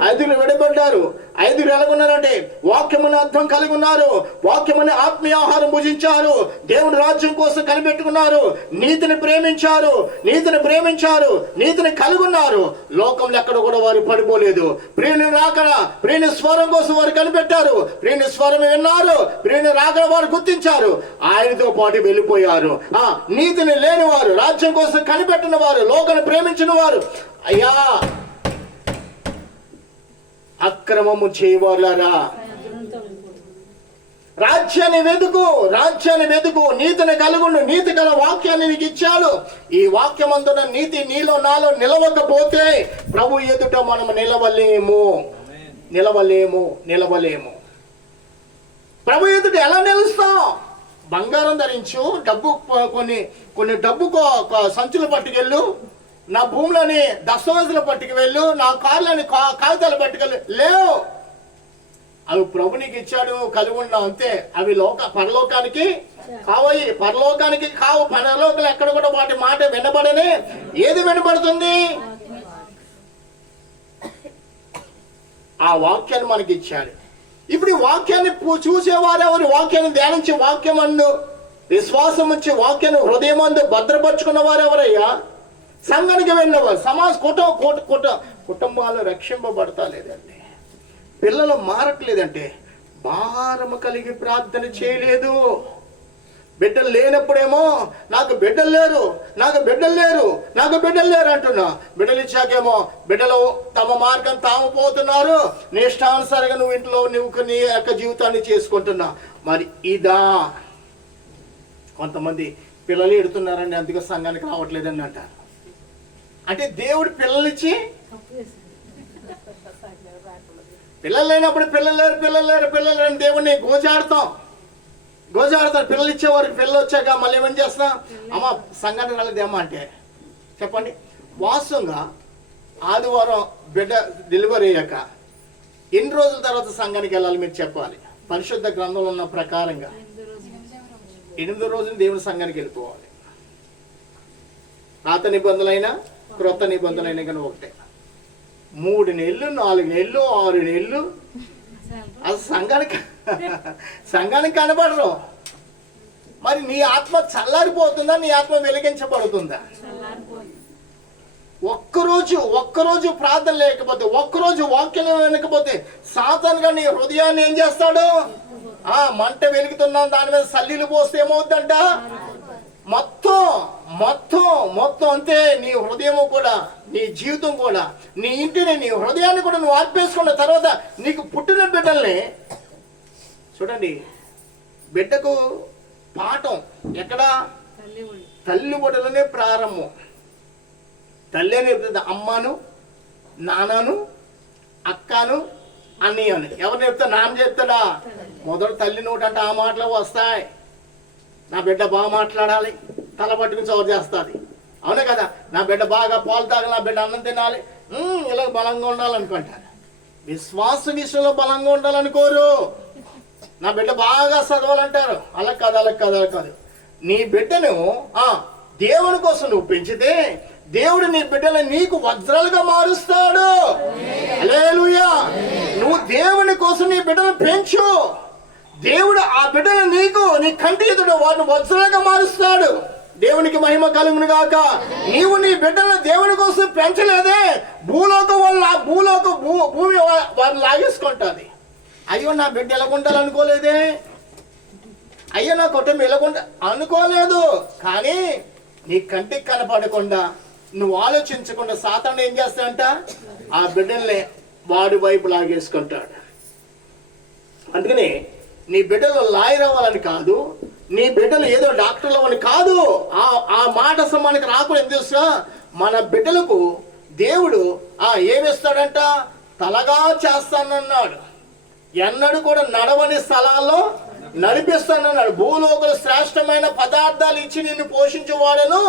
ఐదుగురు విడబడ్డారు. ఐదుగురు ఎలాగున్నారంటే వాక్యమని అర్థం కలిగి ఉన్నారు, వాక్యమని ఆత్మీయ ఆహారం భుజించారు, దేవుని రాజ్యం కోసం కనిపెట్టుకున్నారు, నీతిని ప్రేమించారు, నీతిని కలిగి ఉన్నారు. లోకంలో ఎక్కడ కూడా వారు పడిపోలేదు. ప్రియుని రాకడ, ప్రియుని స్వరం కోసం వారు కనిపెట్టారు, ప్రియుని స్వరం విన్నారు, ప్రియుని రాకడ వారు గుర్తించారు, ఆయనతో పాటు వెళ్ళిపోయారు. నీతిని లేని వారు, రాజ్యం కోసం కనిపెట్టిన వారు, లోకాన్ని ప్రేమించిన వారు, అయ్యా అక్రమము చేయవారులారా రాజ్యాన్ని వెతుకు, నీతిని కలుగుండు. నీతి గల వాక్యాన్ని నీకు ఇచ్చాడు. ఈ వాక్యమందున నీతి నీలో నాలో నిలవకపోతే ప్రభు ఎదుట మనం నిలవలేము. ప్రభు ఎదుట ఎలా నిలుస్తాం? బంగారం ధరించు, డబ్బు కొన్ని డబ్బు సంచులు పట్టుకెళ్ళు, నా భూములని దస్తవేజులు పట్టుకు వెళ్ళు, నా కార్లని కాగితాలు పట్టుకెళ్ళు. లేవు. అవి ప్రభు నీకు ఇచ్చాడు, కలిగి ఉన్నావు అంతే. అవి పరలోకానికి కావు. పరలోకాలు ఎక్కడ కూడా వాటి మాట వినబడనే. ఏది వినబడుతుంది? ఆ వాక్యాన్ని మనకి ఇచ్చాడు. ఇప్పుడు ఈ వాక్యాన్ని చూసేవారెవరు? వాక్యాన్ని ధ్యానించే వాక్యం విశ్వాసం వచ్చి వాక్యాన్ని హృదయమందు భద్రపరుచుకున్న వారు ఎవరయ్యా? సంఘానికి వెళ్ళినవారు. కుటుంబాలు రక్షింపబడతా లేదండి, పిల్లలు మారట్లేదంటే భారము కలిగి ప్రార్థన చేయలేదు. బిడ్డలు లేనప్పుడేమో నాకు బిడ్డలు లేరు, నాకు బిడ్డలు లేరు, నాకు బిడ్డలు లేరు అంటున్నా. బిడ్డలు ఇచ్చాకేమో బిడ్డలు తమ మార్గం తాము పోతున్నారు. నీ ఇష్టానుసారంగా నువ్వు ఇంట్లో నువ్వు నీ యొక్క జీవితాన్ని చేసుకుంటున్నా. మరి ఇదా? కొంతమంది పిల్లలు ఎడుతున్నారండి, అందుకే సంఘానికి రావట్లేదని అంటారు. అంటే దేవుడు పిల్లలిచ్చి పిల్లలు లేనప్పుడు పిల్లలు లేరు దేవుడిని గోజాడతాం. పిల్లలు ఇచ్చేవారికి పిల్లలు వచ్చాక మళ్ళీ ఏమని చేస్తాం? అమ్మ సంఘానికి రాలేదేమో అంటే చెప్పండి. వాస్తవంగా ఆదివారం బిడ్డ డెలివరీ అయ్యాక ఎన్ని రోజుల తర్వాత సంఘానికి వెళ్ళాలి మీరు చెప్పాలి. పరిశుద్ధ గ్రంథంలో ఉన్న ప్రకారంగా 8వ రోజున దేవుని సంఘానికి వెళ్ళిపోవాలి. పాత నిబంధనలైనా క్రొత్త నిబంధనలైనా కానీ ఒకటే. 3 నెలలు 4 నెలలు 6 నెలలు అసలు సంఘానికి కనబడరు. మరి నీ ఆత్మ చల్లారిపోతుందా? నీ ఆత్మ వెలిగించబడుతుందా? ఒక్కరోజు ప్రార్థన లేకపోతే, ఒక్కరోజు వాక్యం వినకపోతే సాతానుగా నీ హృదయాన్ని ఏం చేస్తాడు? మంట వెలుగుతున్నాం దాని మీద సల్లీలు పోస్తే ఏమవుద్దంట? మొత్తం అంతే. నీ హృదయము కూడా, నీ జీవితం కూడా, నీ ఇంటిని, నీ హృదయాన్ని కూడా నువ్వు ఆర్పేసుకున్న తర్వాత నీకు పుట్టిన బిడ్డల్ని చూడండి. బిడ్డకు పాఠం ఎక్కడ? తల్లి ఒడిలోనే ప్రారంభం. తల్లి అని చెప్తుంది అమ్మను, నాన్నను, అక్కను, అన్నయ్య అని. ఎవరు చెప్తా? నాన్న చెప్తాడా? మొదటి తల్లి నోటంటే ఆ మాటలు వస్తాయి. నా బిడ్డ బాగా మాట్లాడాలి, తల పట్టుకుని చోరు చేస్తుంది. అవునే కదా? నా బిడ్డ బాగా పాలు తాగాలి, నా బిడ్డ అన్నం తినాలి, ఇలా బలంగా ఉండాలనుకుంటారు. విశ్వాస విషయంలో బలంగా ఉండాలనుకోరు. నా బిడ్డ బాగా చదవాలంటారు. అలా కాదు. నీ బిడ్డను దేవుని కోసం నువ్వు పెంచితే దేవుడు నీ బిడ్డలు నీకు వజ్రాలుగా మారుస్తాడు. హల్లెలూయా. నువ్వు దేవుని కోసం నీ బిడ్డలు పెంచు. దేవుడు ఆ బిడ్డలు నీ కంటి ఎదుట వారిని వజ్రాలుగా మారుస్తాడు. దేవునికి మహిమ కలుగును గాక. నీవు నీ బిడ్డలను దేవుని కోసం పెంచలేదే, భూమి వారిని లాగేసుకుంటుంది. అయ్యో నా బిడ్డ ఎలాగుండాలనుకోలేదే, అయ్యో నా కుటుంబం ఎలాగుండా అనుకోలేదు. కానీ నీ కంటికి కనపడకుండా, నువ్వు ఆలోచించకుండా సాతాను ఏం చేస్తాడంట? ఆ బిడ్డల్ని వాడి వైపు లాగేసుకుంటాడు. అందుకని నీ బిడ్డలు లాయర్ అవ్వాలని కాదు, నీ బిడ్డలు ఏదో డాక్టర్లు అని కాదు. ఆ మాట మనకి రాకుండా ఏం తెలుసా? మన బిడ్డలకు దేవుడు ఏమిస్తాడంట? తలగా చేస్తానన్నాడు. ఎన్నడూ కూడా నడవని స్థలాల్లో నడిపిస్తానన్నాడు. భూలోకలు శ్రేష్టమైన పదార్థాలు ఇచ్చి నిన్ను పోషించేవాడను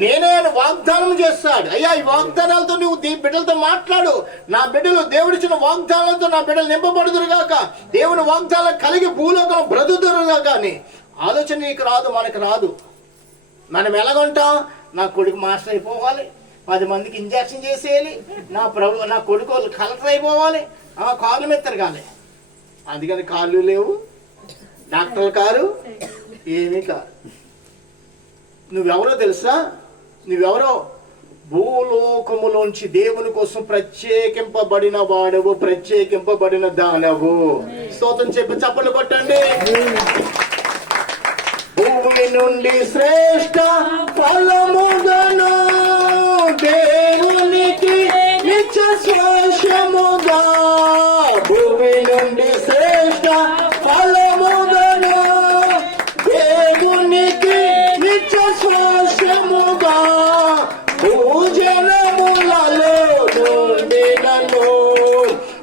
నేనే అని వాగ్దానం చేస్తాడు. అయ్యా, ఈ వాగ్దానాలతో నువ్వు బిడ్డలతో మాట్లాడు. నా బిడ్డలు దేవుడిచ్చిన వాగ్దానాలతో నా బిడ్డలు నింపబడుదురుగాక, దేవుని వాగ్దానాలు కలిగి భూలోకం బ్రతుకుదురుగాక అని ఆలోచన నీకు రాదు, మనకు రాదు. మనం ఎలాగొంటాం? నా కొడుకు మాస్టర్ అయిపోవాలి, 10 మందికి ఇంజక్షన్ చేసేయాలి, నా కొడుకు కలెక్టర్ అయిపోవాలి, కాళ్ళు మీద తిరగాలి. అందుకని కాళ్ళు లేవు, డాక్టర్లు కారు, ఏమీ కాదు. నువ్వెవరో తెలుసా? నువ్వెవరో భూలోకములోంచి దేవుని కోసం ప్రత్యేకింపబడిన వాడవు, ప్రత్యేకింపబడిన దానవు. స్తోత్రం చెప్పి చప్పట్లు కొట్టండి. భూమి నుండి శ్రేష్ఠ ఫలముగను దేవునికి నిత్య శ్వాసముగా, భూమి నుండి శ్రేష్ఠ ఫలముగను దేవునికి నిత్య శ్వాసముగా, భూజనములలో నుండి నన్ను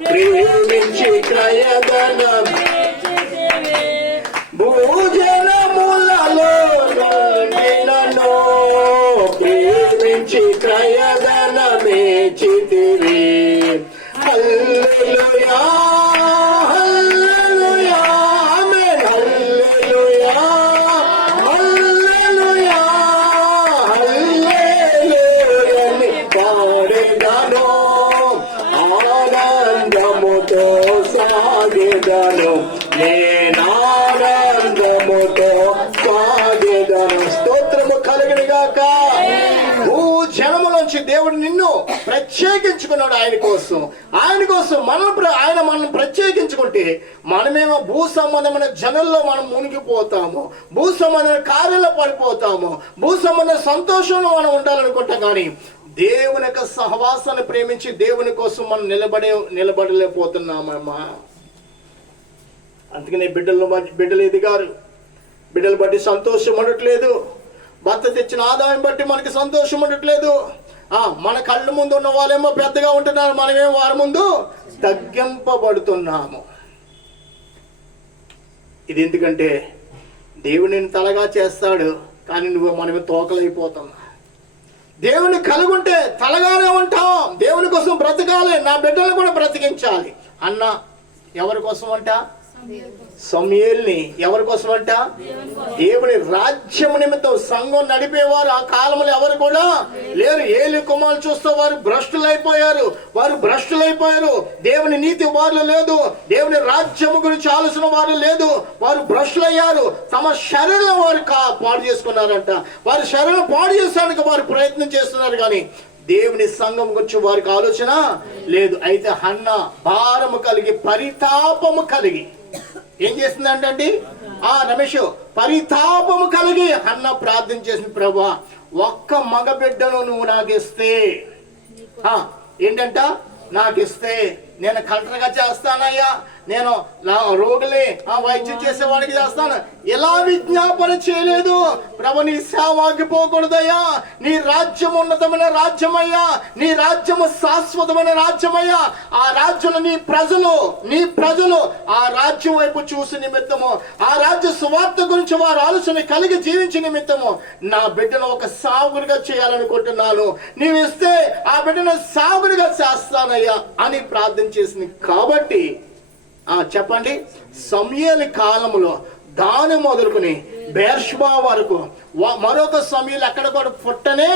ప్రేమించి క్రయధనం, భూజనములలో నుండి నన్ను ప్రేమించి క్రయధనమేచితివి. హల్లెలూయా, హల్లెలూయా, ఆమేన్. హల్లెలూయా, హల్లెలూయా, హల్లెలూయా అని పాడెదను, ఆనందముతో సాగెదను, నేనానందముతో ప్రత్యేకించుకున్నాడు ఆయన కోసం. ఆయన మనల్ని ప్రత్యేకించుకుంటే మనమేమో భూ సంబంధమైన జనంలో మనం మునిగిపోతాము, భూ సంబంధమైన కార్యాల్లో పడిపోతాము, భూ సంబంధమైన సంతోషంలో మనం ఉండాలనుకుంటాం. కానీ దేవుని యొక్క సహవాసాన్ని ప్రేమించి దేవుని కోసం మనం నిలబడలేకపోతున్నామమ్మా. అందుకనే బిడ్డలు ఎదిగారు, బిడ్డలు బట్టి సంతోషం ఉండట్లేదు, భర్త తెచ్చిన ఆదాయం బట్టి మనకి సంతోషం ఉండట్లేదు. మన కళ్ళ ముందు ఉన్న వాళ్ళేమో పెద్దగా ఉంటున్నారు, మనమేమో వారి ముందు తగ్గింపబడుతున్నాము. ఇది ఎందుకంటే దేవుని తలగా చేస్తాడు, కానీ మనమే తోకలైపోతున్నాం. దేవుని కలుగుంటే తలగానే ఉంటాం, దేవుని కోసం బ్రతకాలి, నా బిడ్డలు కూడా బ్రతికించాలి అన్న ఎవరి కోసం అంట? సమూయేలుని. ఎవరి కోసం అంట? దేవుని రాజ్యం నిమిత్తం. సంఘం నడిపేవారు ఆ కాలంలో ఎవరు కూడా లేరు. ఏలి కుమారులు చూస్తే వారు భ్రష్టులైపోయారు. దేవుని నీతి వారు లేదు, దేవుని రాజ్యం గురించి ఆలోచన వారు లేదు. వారు భ్రష్టులయ్యారు. తమ శరీరం వారు పాడు చేసుకున్నారంట. వారి శరీరం పాడు చేసడానికి వారు ప్రయత్నం చేస్తున్నారు, కానీ దేవుని సంఘం గురించి వారికి ఆలోచన లేదు. అయితే హన్న భారము కలిగి పరితాపము కలిగి ఏం చేస్తుందంటండి? రమేష్, పరితాపము కలిగి హన్న ప్రార్థన చేసిన, ప్రభువా ఒక్క మగ బిడ్డను నువ్వు నాకిస్తే, ఏంటంట, నాకిస్తే నేను కలెక్టర్గా చేస్తానయ్యా, నేను రోగులే వైద్యం చేసేవాడికి చేస్తాను. ఎలా విజ్ఞాపన చేయలేదు? ప్రభు, నీ సేవ ఆగిపోకూడదయ్యా, నీ రాజ్యం ఉన్నతమైన రాజ్యమయ్యా, నీ రాజ్యము శాశ్వతమైన రాజ్యమయ్యా. ఆ రాజ్యంలో నీ ప్రజలు ఆ రాజ్యం వైపు చూసి నిమిత్తము, ఆ రాజ్య సువార్త గురించి వారు ఆలోచన కలిగి జీవించే నిమిత్తము నా బిడ్డను ఒక సాగుడిగా చేయాలనుకుంటున్నాను, నీవు ఇస్తే ఆ బిడ్డను సాగుడిగా చేస్తానయ్యా అని ప్రార్థన చేసింది. కాబట్టి చెప్పండి, సమూయేలు కాలంలో దాని మొదలుకుని బెర్షెబా వరకు మరొక సమూయేలు ఎక్కడ కూడా పుట్టనే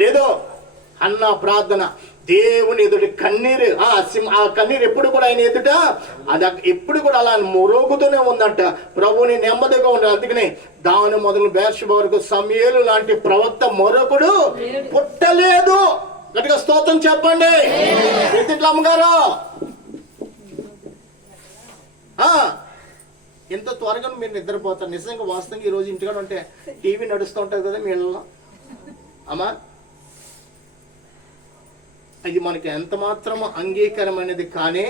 లేదో. అన్న ప్రార్థన దేవుని ఎదుటి కన్నీరు, ఆ కన్నీరు ఎప్పుడు కూడా ఆయన ఎదుట అది ఎప్పుడు కూడా అలా మొరుగుతూనే ఉందంట. ప్రభుని నెమ్మదిగా ఉండాలి. అందుకనే దాని మొదలు బెర్షెబా వరకు సమూయేలు లాంటి ప్రవక్త మరొకడు పుట్టలేదు. గట్టిగా స్తోత్రం చెప్పండి. అమ్మగారు, ఎంత త్వరగా మీరు నిద్రపోతారు. నిజంగా వాస్తవంగా ఈరోజు ఇంటికాడ ఉంటే టీవీ నడుస్తూ ఉంటుంది కదా మీ ఇళ్ళలో. అమ్మా, అది మనకి ఎంత మాత్రమో అంగీకారమైనది కానే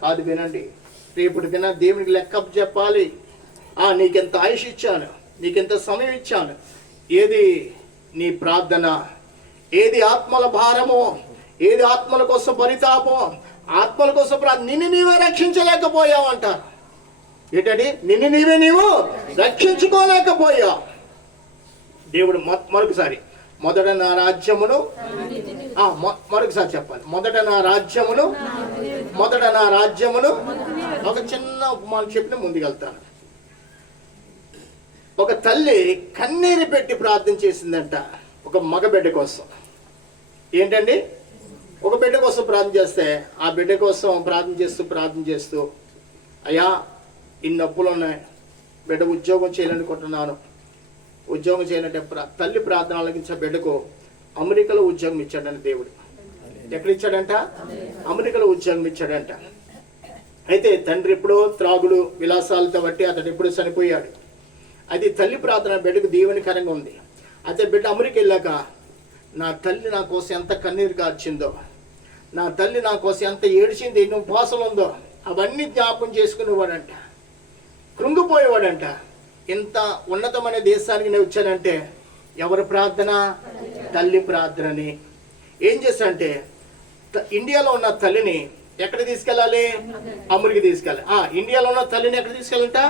కాదు. వినండి, రేపటి దిన దేవునికి లెక్క చెప్పాలి. నీకెంత ఆయుష్ ఇచ్చాను, నీకెంత సమయం ఇచ్చాను, ఏది నీ ప్రార్థన, ఏది ఆత్మల భారమో, ఏది ఆత్మల కోసం పరితాపం, ఆత్మల కోసం నిన్ను నీవే రక్షించలేకపోయావు అంటారు. ఏంటండి? నీవు రక్షించుకోలేకపోయావు. దేవుడు మరొకసారి మొదట నా రాజ్యమును, మరొకసారి చెప్పాలి, మొదట నా రాజ్యమును ఒక చిన్న ఉపమానం చెప్పిన ముందుకెళ్తాను. ఒక తల్లి కన్నీరు పెట్టి ప్రార్థన చేసిందంట ఒక మగ బిడ్డ కోసం. ఏంటండి? ఒక బిడ్డ కోసం ప్రార్థన చేస్తే ఆ బిడ్డ కోసం ప్రార్థన చేస్తూ అయ్యా ఇన్ని అప్పులు ఉన్నాయి, బిడ్డ ఉద్యోగం చేయాలనుకుంటున్నాను, ఉద్యోగం చేయాలంటే తల్లి ప్రార్థన ఆలకించే బిడ్డకు అమెరికాలో ఉద్యోగం ఇచ్చాడంట దేవుడు. ఎక్కడ ఇచ్చాడంట? అమెరికాలో ఉద్యోగం ఇచ్చాడంట. అయితే తండ్రి ఎప్పుడో త్రాగుడు విలాసాలతో బట్టి అతడు ఎప్పుడో చనిపోయాడు. అది తల్లి ప్రార్థన బిడ్డకు దీవెనకరంగా ఉంది. అయితే బిడ్డ అమెరికా వెళ్ళాక నా తల్లి నా కోసం ఎంత కన్నీరు కార్చిందో, నా తల్లి నా కోసం ఎంత ఏడిచింది, ఎన్ని ఉపవాసాలు ఉందో అవన్నీ జ్ఞాపకం చేసుకునేవాడంట, కృంగిపోయేవాడంట. ఇంత ఉన్నతమైన దేశానికి నేను వచ్చానంటే ఎవరి ప్రార్థన? తల్లి ప్రార్థనని. ఏం చేశానంటే ఇండియాలో ఉన్న తల్లిని ఎక్కడ తీసుకెళ్ళాలి? అమెరికా తీసుకెళ్ళాలి. ఇండియాలో ఉన్న తల్లిని ఎక్కడ తీసుకెళ్ళాలంట?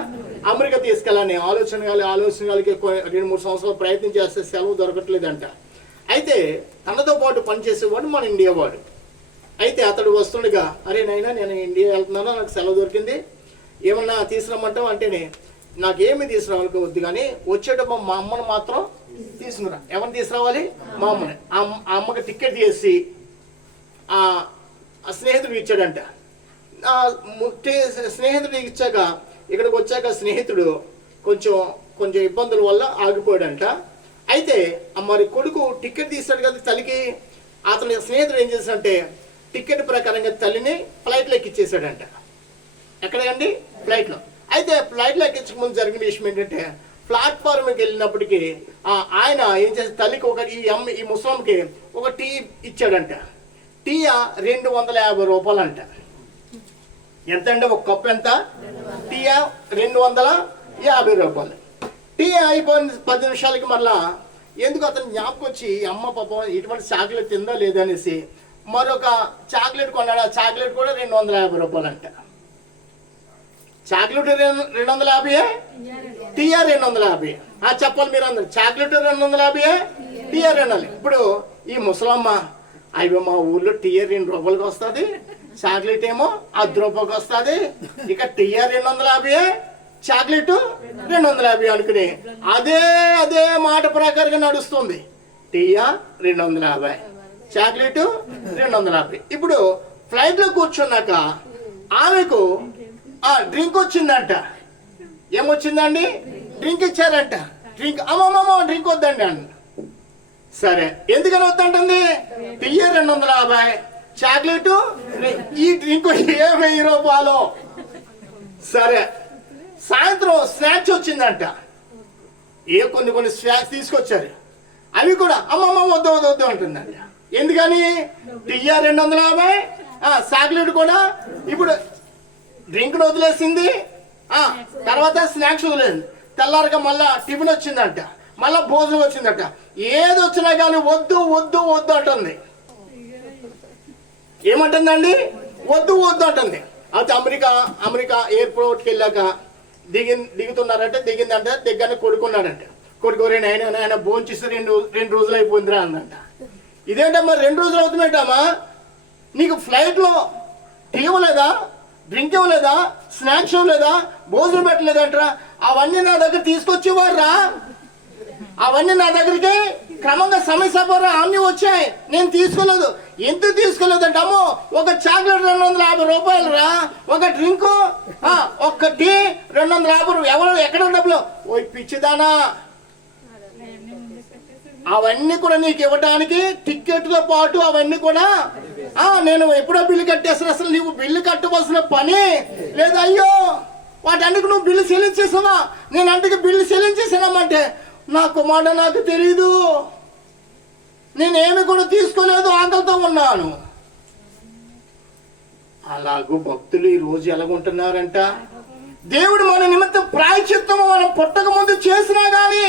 అమెరికా తీసుకెళ్ళాలని ఆలోచన కలిగి 2-3 సంవత్సరాలు ప్రయత్నం చేస్తే సెలవు దొరకట్లేదంట. అయితే తనతో పాటు పనిచేసేవాడు మన ఇండియా వాడు. అయితే అతడు వస్తుండగా, అరే నైనా నేను ఇండియా వెళ్తున్నాను, నాకు సెలవు దొరికింది, ఏమన్నా తీసుకురమ్మంటావు అంటేనే నాకేమి తీసుకురావాలి వద్దు, కానీ వచ్చేటప్పుడు మా అమ్మను మాత్రం తీసుకురా. ఎవరిని తీసుకురావాలి? మా అమ్మని. ఆ అమ్మకి టికెట్ చేసి ఆ స్నేహితుడు ఇచ్చాడంట. స్నేహితుడు ఇచ్చాక ఇక్కడికి వచ్చాక స్నేహితుడు కొంచెం ఇబ్బందుల వల్ల ఆగిపోయాడంట. అయితే మరి కొడుకు టికెట్ తీస్తాడు కదా తల్లికి. అతని స్నేహితుడు ఏం చేశాడంటే టికెట్ ప్రకారంగా తల్లిని ఫ్లైట్లో ఎక్కించేశాడంట. ఎక్కడండి? ఫ్లైట్లో. అయితే ఫ్లైట్లో ఎక్కించక ముందు జరిగిన విషయం ఏంటంటే ప్లాట్ఫామ్కి వెళ్ళినప్పటికీ ఆయన ఏం చేసి తల్లికి ఈ ముసలంకి ఒక టీ ఇచ్చాడంట. టీ 250 రూపాయలు అంట. ఎంత అంటే ఒక కప్పు ఎంత? టీ 250 రూపాయలు. టీ అయిపోయిన 10 నిమిషాలకి మళ్ళా ఎందుకు అతను జ్ఞాపకం వచ్చి అమ్మ పాపం ఇటువంటి చాక్లెట్ తిందా లేదనేసి మరొక చాక్లెట్ కొన్నాడు. ఆ చాక్లెట్ కూడా 250 రూపాయలు అంట. Chocolate 250, TR 250. చెప్పాలి మీరు అందరు, చాక్లెట్ 250, టీఆర్ 200. ఇప్పుడు ఈ ముసలమ్మ అయ్యో మా ఊర్లో టీఆర్ 2 రూపాయలకి వస్తుంది, చాక్లెట్ ఏమో 10 రూపాయలకి వస్తుంది, ఇక టీఆర్ 250, చాక్లెట్ 250 అనుకుని అదే మాట ప్రకారంగా నడుస్తుంది. TR 250, chocolate 250. ఇప్పుడు ఫ్లైట్లో కూర్చున్నాక ఆమెకు డ్రింక్ వచ్చిందంట. ఏమొచ్చిందండి? డ్రింక్ ఇచ్చారంట. డ్రింక్ అమ్మమ్మ డ్రింక్ వద్దండి అండి. సరే ఎందుకని వద్దంటుంది? టీఆర్ 250, చాక్లెట్ ఈ డ్రింక్ 1000 రూపాయలు. సరే సాయంత్రం స్నాక్స్ వచ్చిందంట. కొన్ని స్నాక్స్ తీసుకొచ్చారు. అవి కూడా అమ్మమ్మ వద్దు అంటుందంట. ఎందుకని? టీఆర్ 250, చాక్లెట్ కూడా. ఇప్పుడు డ్రింక్ వదిలేసింది, తర్వాత స్నాక్స్ వదిలేసింది. తెల్లారగా మళ్ళా టిఫిన్ వచ్చిందంట, మళ్ళా భోజనం వచ్చిందట. ఏది వచ్చినా కానీ వద్దు అంటుంది. ఏమంటుందండి? వద్దు అంటుంది. అది అమెరికా ఎయిర్పోర్ట్కి వెళ్ళాక దిగుతున్నారంటే దిగిందంటే దగ్గర కొడుకున్నాడంట. కొడుకోరే ఆయన భోంచేస్తే 2 రోజులు అయిపోయిందిరా అందంట. ఇదేంటమ్మా 2 రోజులు అవుతుందంటమ్మా? నీకు ఫ్లైట్లో టీ ఇవ్వలేదా, డ్రింక్ ఇవ్వలేదా, స్నాక్స్ ఇవ్వలేదా, భోజనం పెట్టలేదంటరా? అవన్నీ నా దగ్గర తీసుకొచ్చేవారా? అవన్నీ నా దగ్గరికి క్రమంగా సమస్య అన్నీ వచ్చాయి, నేను తీసుకోలేదు. ఎందుకు తీసుకోలేదంటే అమ్మో ఒక చాక్లెట్ 250 రూపాయలు రా, ఒక డ్రింకు ఒక్క టీ 250. ఎవరు ఎక్కడ డబ్బులు? ఓ పిచ్చిదానా, అవన్నీ కూడా నీకు ఇవ్వడానికి టికెట్తో పాటు అవన్నీ కూడా నేను ఎప్పుడో బిల్లు కట్టేస్తాను. అసలు నువ్వు బిల్లు కట్టవలసిన పని లేదా? అయ్యో వాటన్నిటికి నువ్వు బిల్లు చెల్లించేసావా? నేను అంతకి బిల్లు చెల్లించేసానమ్మంటే నా కుమారుడు నాకు తెలీదు, నేనేమి కూడా తీసుకోలేదు, ఆకలితో ఉన్నాను. అలాగూ భక్తులు ఈ రోజు ఎలాగుంటున్నారంట? దేవుడు మన నిమిత్తం ప్రాయశ్చిత్తము మనం పుట్టక ముందు చేసినా గాని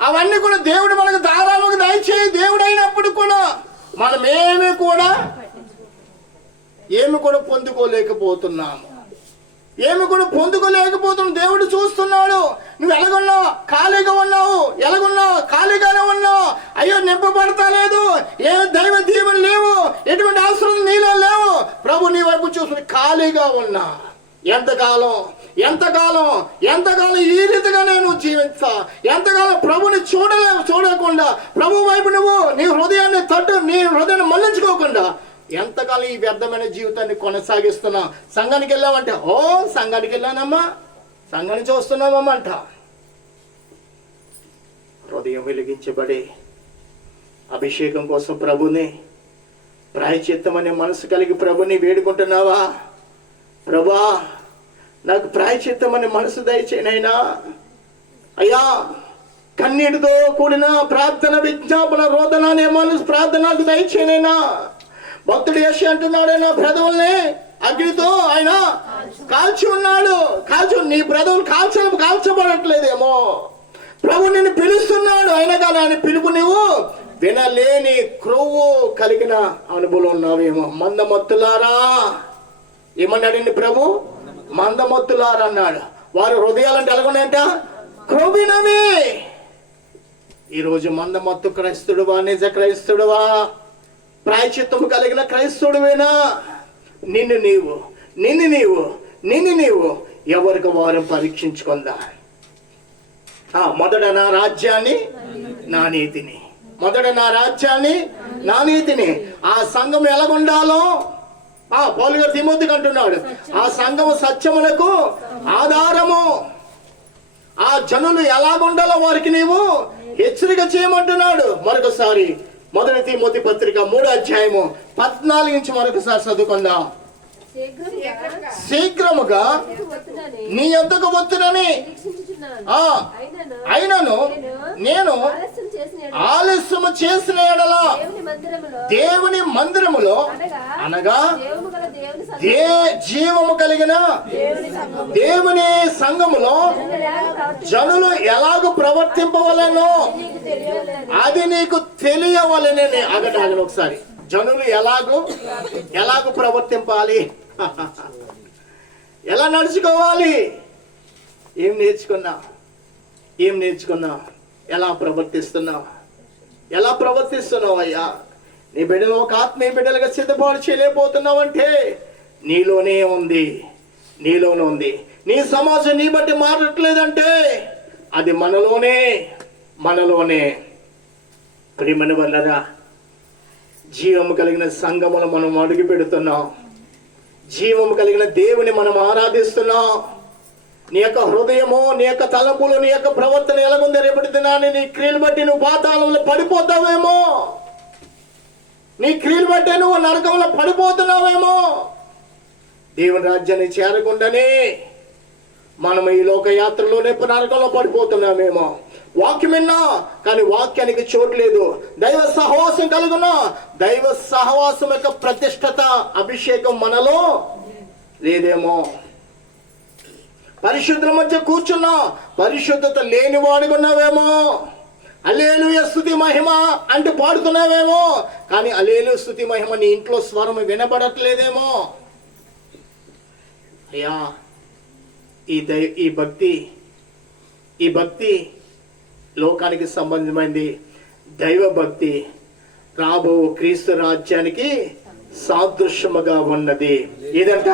అవన్నీ కూడా దేవుడు మనకు ధారాళంగా దయచేయి. దేవుడు అయినప్పుడు కూడా మనం ఏమి కూడా పొందుకోలేకపోతున్నాము. దేవుడు చూస్తున్నాడు. నువ్వు ఎలాగున్నావు? ఖాళీగా ఉన్నావు. ఖాళీగానే ఉన్నావు. అయ్యో నింపబడతా లేదు, ఏ దైవ దీవెన లేవు, ఎటువంటి అవసరం నీలో లేవు. ప్రభు నీ వైపు చూసుకుని ఖాళీగా ఉన్నా. ఎంతకాలం ఈ రీతిగా నేను జీవించా? ఎంతకాలం ప్రభుని చూడకుండా ప్రభు వైపు నువ్వు నీ హృదయాన్ని మళ్లించుకోకుండా ఎంతకాలం ఈ వ్యర్థమైన జీవితాన్ని కొనసాగిస్తున్నా? సంఘానికి వెళ్ళావంటే సంఘానికి వెళ్ళానమ్మా, సంఘాన్ని చూస్తున్నామమ్మా అంట. హృదయం వెలిగించబడి అభిషేకం కోసం ప్రభుని ప్రాయశ్చిత్తం అనే మనసు కలిగి ప్రభుని వేడుకుంటున్నావా? ప్రభా నాకు ప్రాయశ్చిత్తం అనే మనసు దయచేనైనా. అయ్యా కన్నీటితో కూడిన ప్రార్థన, విజ్ఞాపన, రోదన అనే మనసు ప్రార్థనకు దయచేనైనా. భక్తుడు యెషు అంటున్నాడైనా బ్రదవుల్ని అగ్నితో ఆయన కాల్చి ఉన్నాడు. నీ బ్రదవులు కాల్చబడట్లేదేమో. ప్రభు నిన్ను పిలుస్తున్నాడు, అయినా కానీ ఆయన పిలుపు నువ్వు వినలేని క్రొవ్వు కలిగిన అనుభవం ఉన్నావేమో. మందమత్తులారా ఏమన్నాడండి ప్రభు? మందమత్తులారా అన్నాడు. వారి హృదయాలంటే ఎలాగున్నాయంట? క్రొవ్వినవి. ఈరోజు మందమత్తు క్రైస్తుడువా, నిజ క్రైస్తుడువా, ప్రాయశ్చిత్తము కలిగిన క్రైస్తుడువేనా? నిన్ను నీవు ఎవరికి వారు పరీక్షించుకుందా. మొదట నా రాజ్యాన్ని నా నీతిని ఆ సంఘం ఎలాగుండాలో పౌలు గారు తిమోతికి అంటున్నాడు. ఆ సంఘము సత్యములకు ఆధారము. ఆ జనులు ఎలాగుండాలో వారికి నీవు హెచ్చరిక చేయమంటున్నాడు. మరొకసారి మొదటి తిమోతి పత్రిక 3వ అధ్యాయము 14 నుంచి మరొకసారి చదువుకుందాం. శీఘ్రముగా నీ యొద్దకు వత్తునని అయినను నేను ఆలస్యము చేసిన ఎడల దేవుని మందిరములో అనగా జీవము కలిగిన దేవుని సంఘములో జనులు ఎలాగూ ప్రవర్తింపవలెనో అది నీకు తెలియవలెనని. అగటాగను ఒకసారి, జనులు ఎలాగూ ప్రవర్తింపాలి, ఎలా నడుచుకోవాలి, ఏం నేర్చుకున్నా, ఎలా ప్రవర్తిస్తున్నావు అయ్యా? నీ బిడ్డలు ఒక ఆత్మీయ బిడ్డలుగా సిద్ధపాటు చేయలేకపోతున్నావంటే నీలోనే ఉంది. నీ సమాజం నీ బట్టి మారట్లేదంటే అది మనలోనే. ప్రియమైన వాళ్ళరా, జీవము కలిగిన సంఘమును మనం అడుగు పెడుతున్నాం. జీవము కలిగిన దేవుని మనం ఆరాధిస్తున్నాం. నీ యొక్క హృదయము, నీ యొక్క తలంపులు, నీ యొక్క ప్రవర్తన ఎలాగుంది రేపటి దినాన్ని నీ క్రియలు బట్టి నువ్వు పాతాళంలో పడిపోతావేమో, నీ క్రియలు బట్టి నువ్వు నరకంలో పడిపోతున్నావేమో. దేవుని రాజ్యాన్ని చేరకుండానే మనం ఈ లోక యాత్రలోనే నరకంలో పడిపోతున్నామేమో. వాక్యం విన్నా కానీ వాక్యానికి చోటు లేదు. దైవ సహవాసం కలుగునా, దైవ సహవాసం యొక్క ప్రతిష్టత, అభిషేకం మనలో లేదేమో. పరిశుద్ధుల మధ్య కూర్చున్నా పరిశుద్ధత లేని వాడుకున్నావేమో. హల్లెలూయా స్తుతి మహిమ అంటే పాడుతున్నావేమో, కానీ హల్లెలూయా స్తుతి మహిమ నీ ఇంట్లో స్వరం వినబడట్లేదేమో. అయ్యా, ఈ భక్తి లోకానికి సంబంధమైంది. దైవ భక్తి రాబో క్రీస్తు రాజ్యానికి సాదృశ్యముగా ఉన్నది. ఏదంట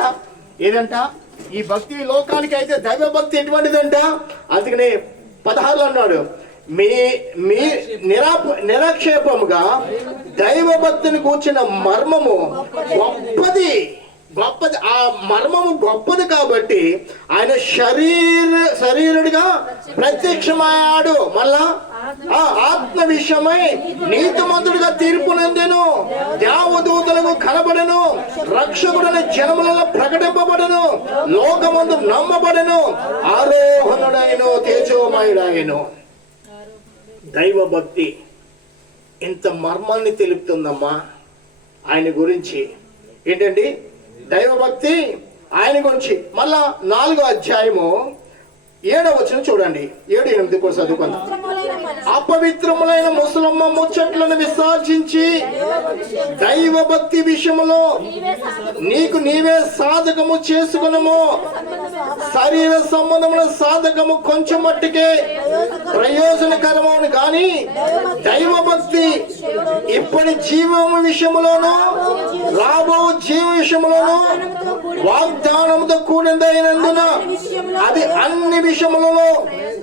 ఈ భక్తి లోకానికి అయితే దైవ భక్తి ఎటువంటిదంట? అందుకనే 16 అన్నాడు, మీ నిరాక్షేపముగా దైవ భక్తిని కూర్చున్న మర్మము గొప్పది. ఆ మర్మము గొప్పది కాబట్టి ఆయన శరీరుడిగా ప్రత్యక్షమయ్యాడు. మళ్ళా ఆత్మ విషయమై నీతిమంతుడిగా తీర్పునందెను, దేవదూతలకు కనబడెను, రక్షకుడైన జనములలో ప్రకటింపబడెను, లోకమందు నమ్మబడెను, ఆరోహణుడైన తేజోమయుడైన. దైవ భక్తి ఇంత మర్మాన్ని తెలుపుతుందమ్మా ఆయన గురించి. ఏంటండి దైవ భక్తి? ఆయన గురించి మళ్ళా 4వ అధ్యాయము 7వ వచనం చూడండి. 7, 8 కూడా చదువుకుందాం. అపవిత్రములైన ముసలమ్మ ముచ్చట్లను విసర్జించి దైవ భక్తి విషయములో నీకు నీవే సాధకము చేసుకునము. శరీర సంబంధముల సాధకము కొంచెం మట్టుకే ప్రయోజనకరమని కానీ దైవ భక్తి ఇప్పటి జీవము విషయములోను రాబో జీవ విషయములోను వాగ్దానముతో కూడినదైనందున అది అన్ని విషయములలో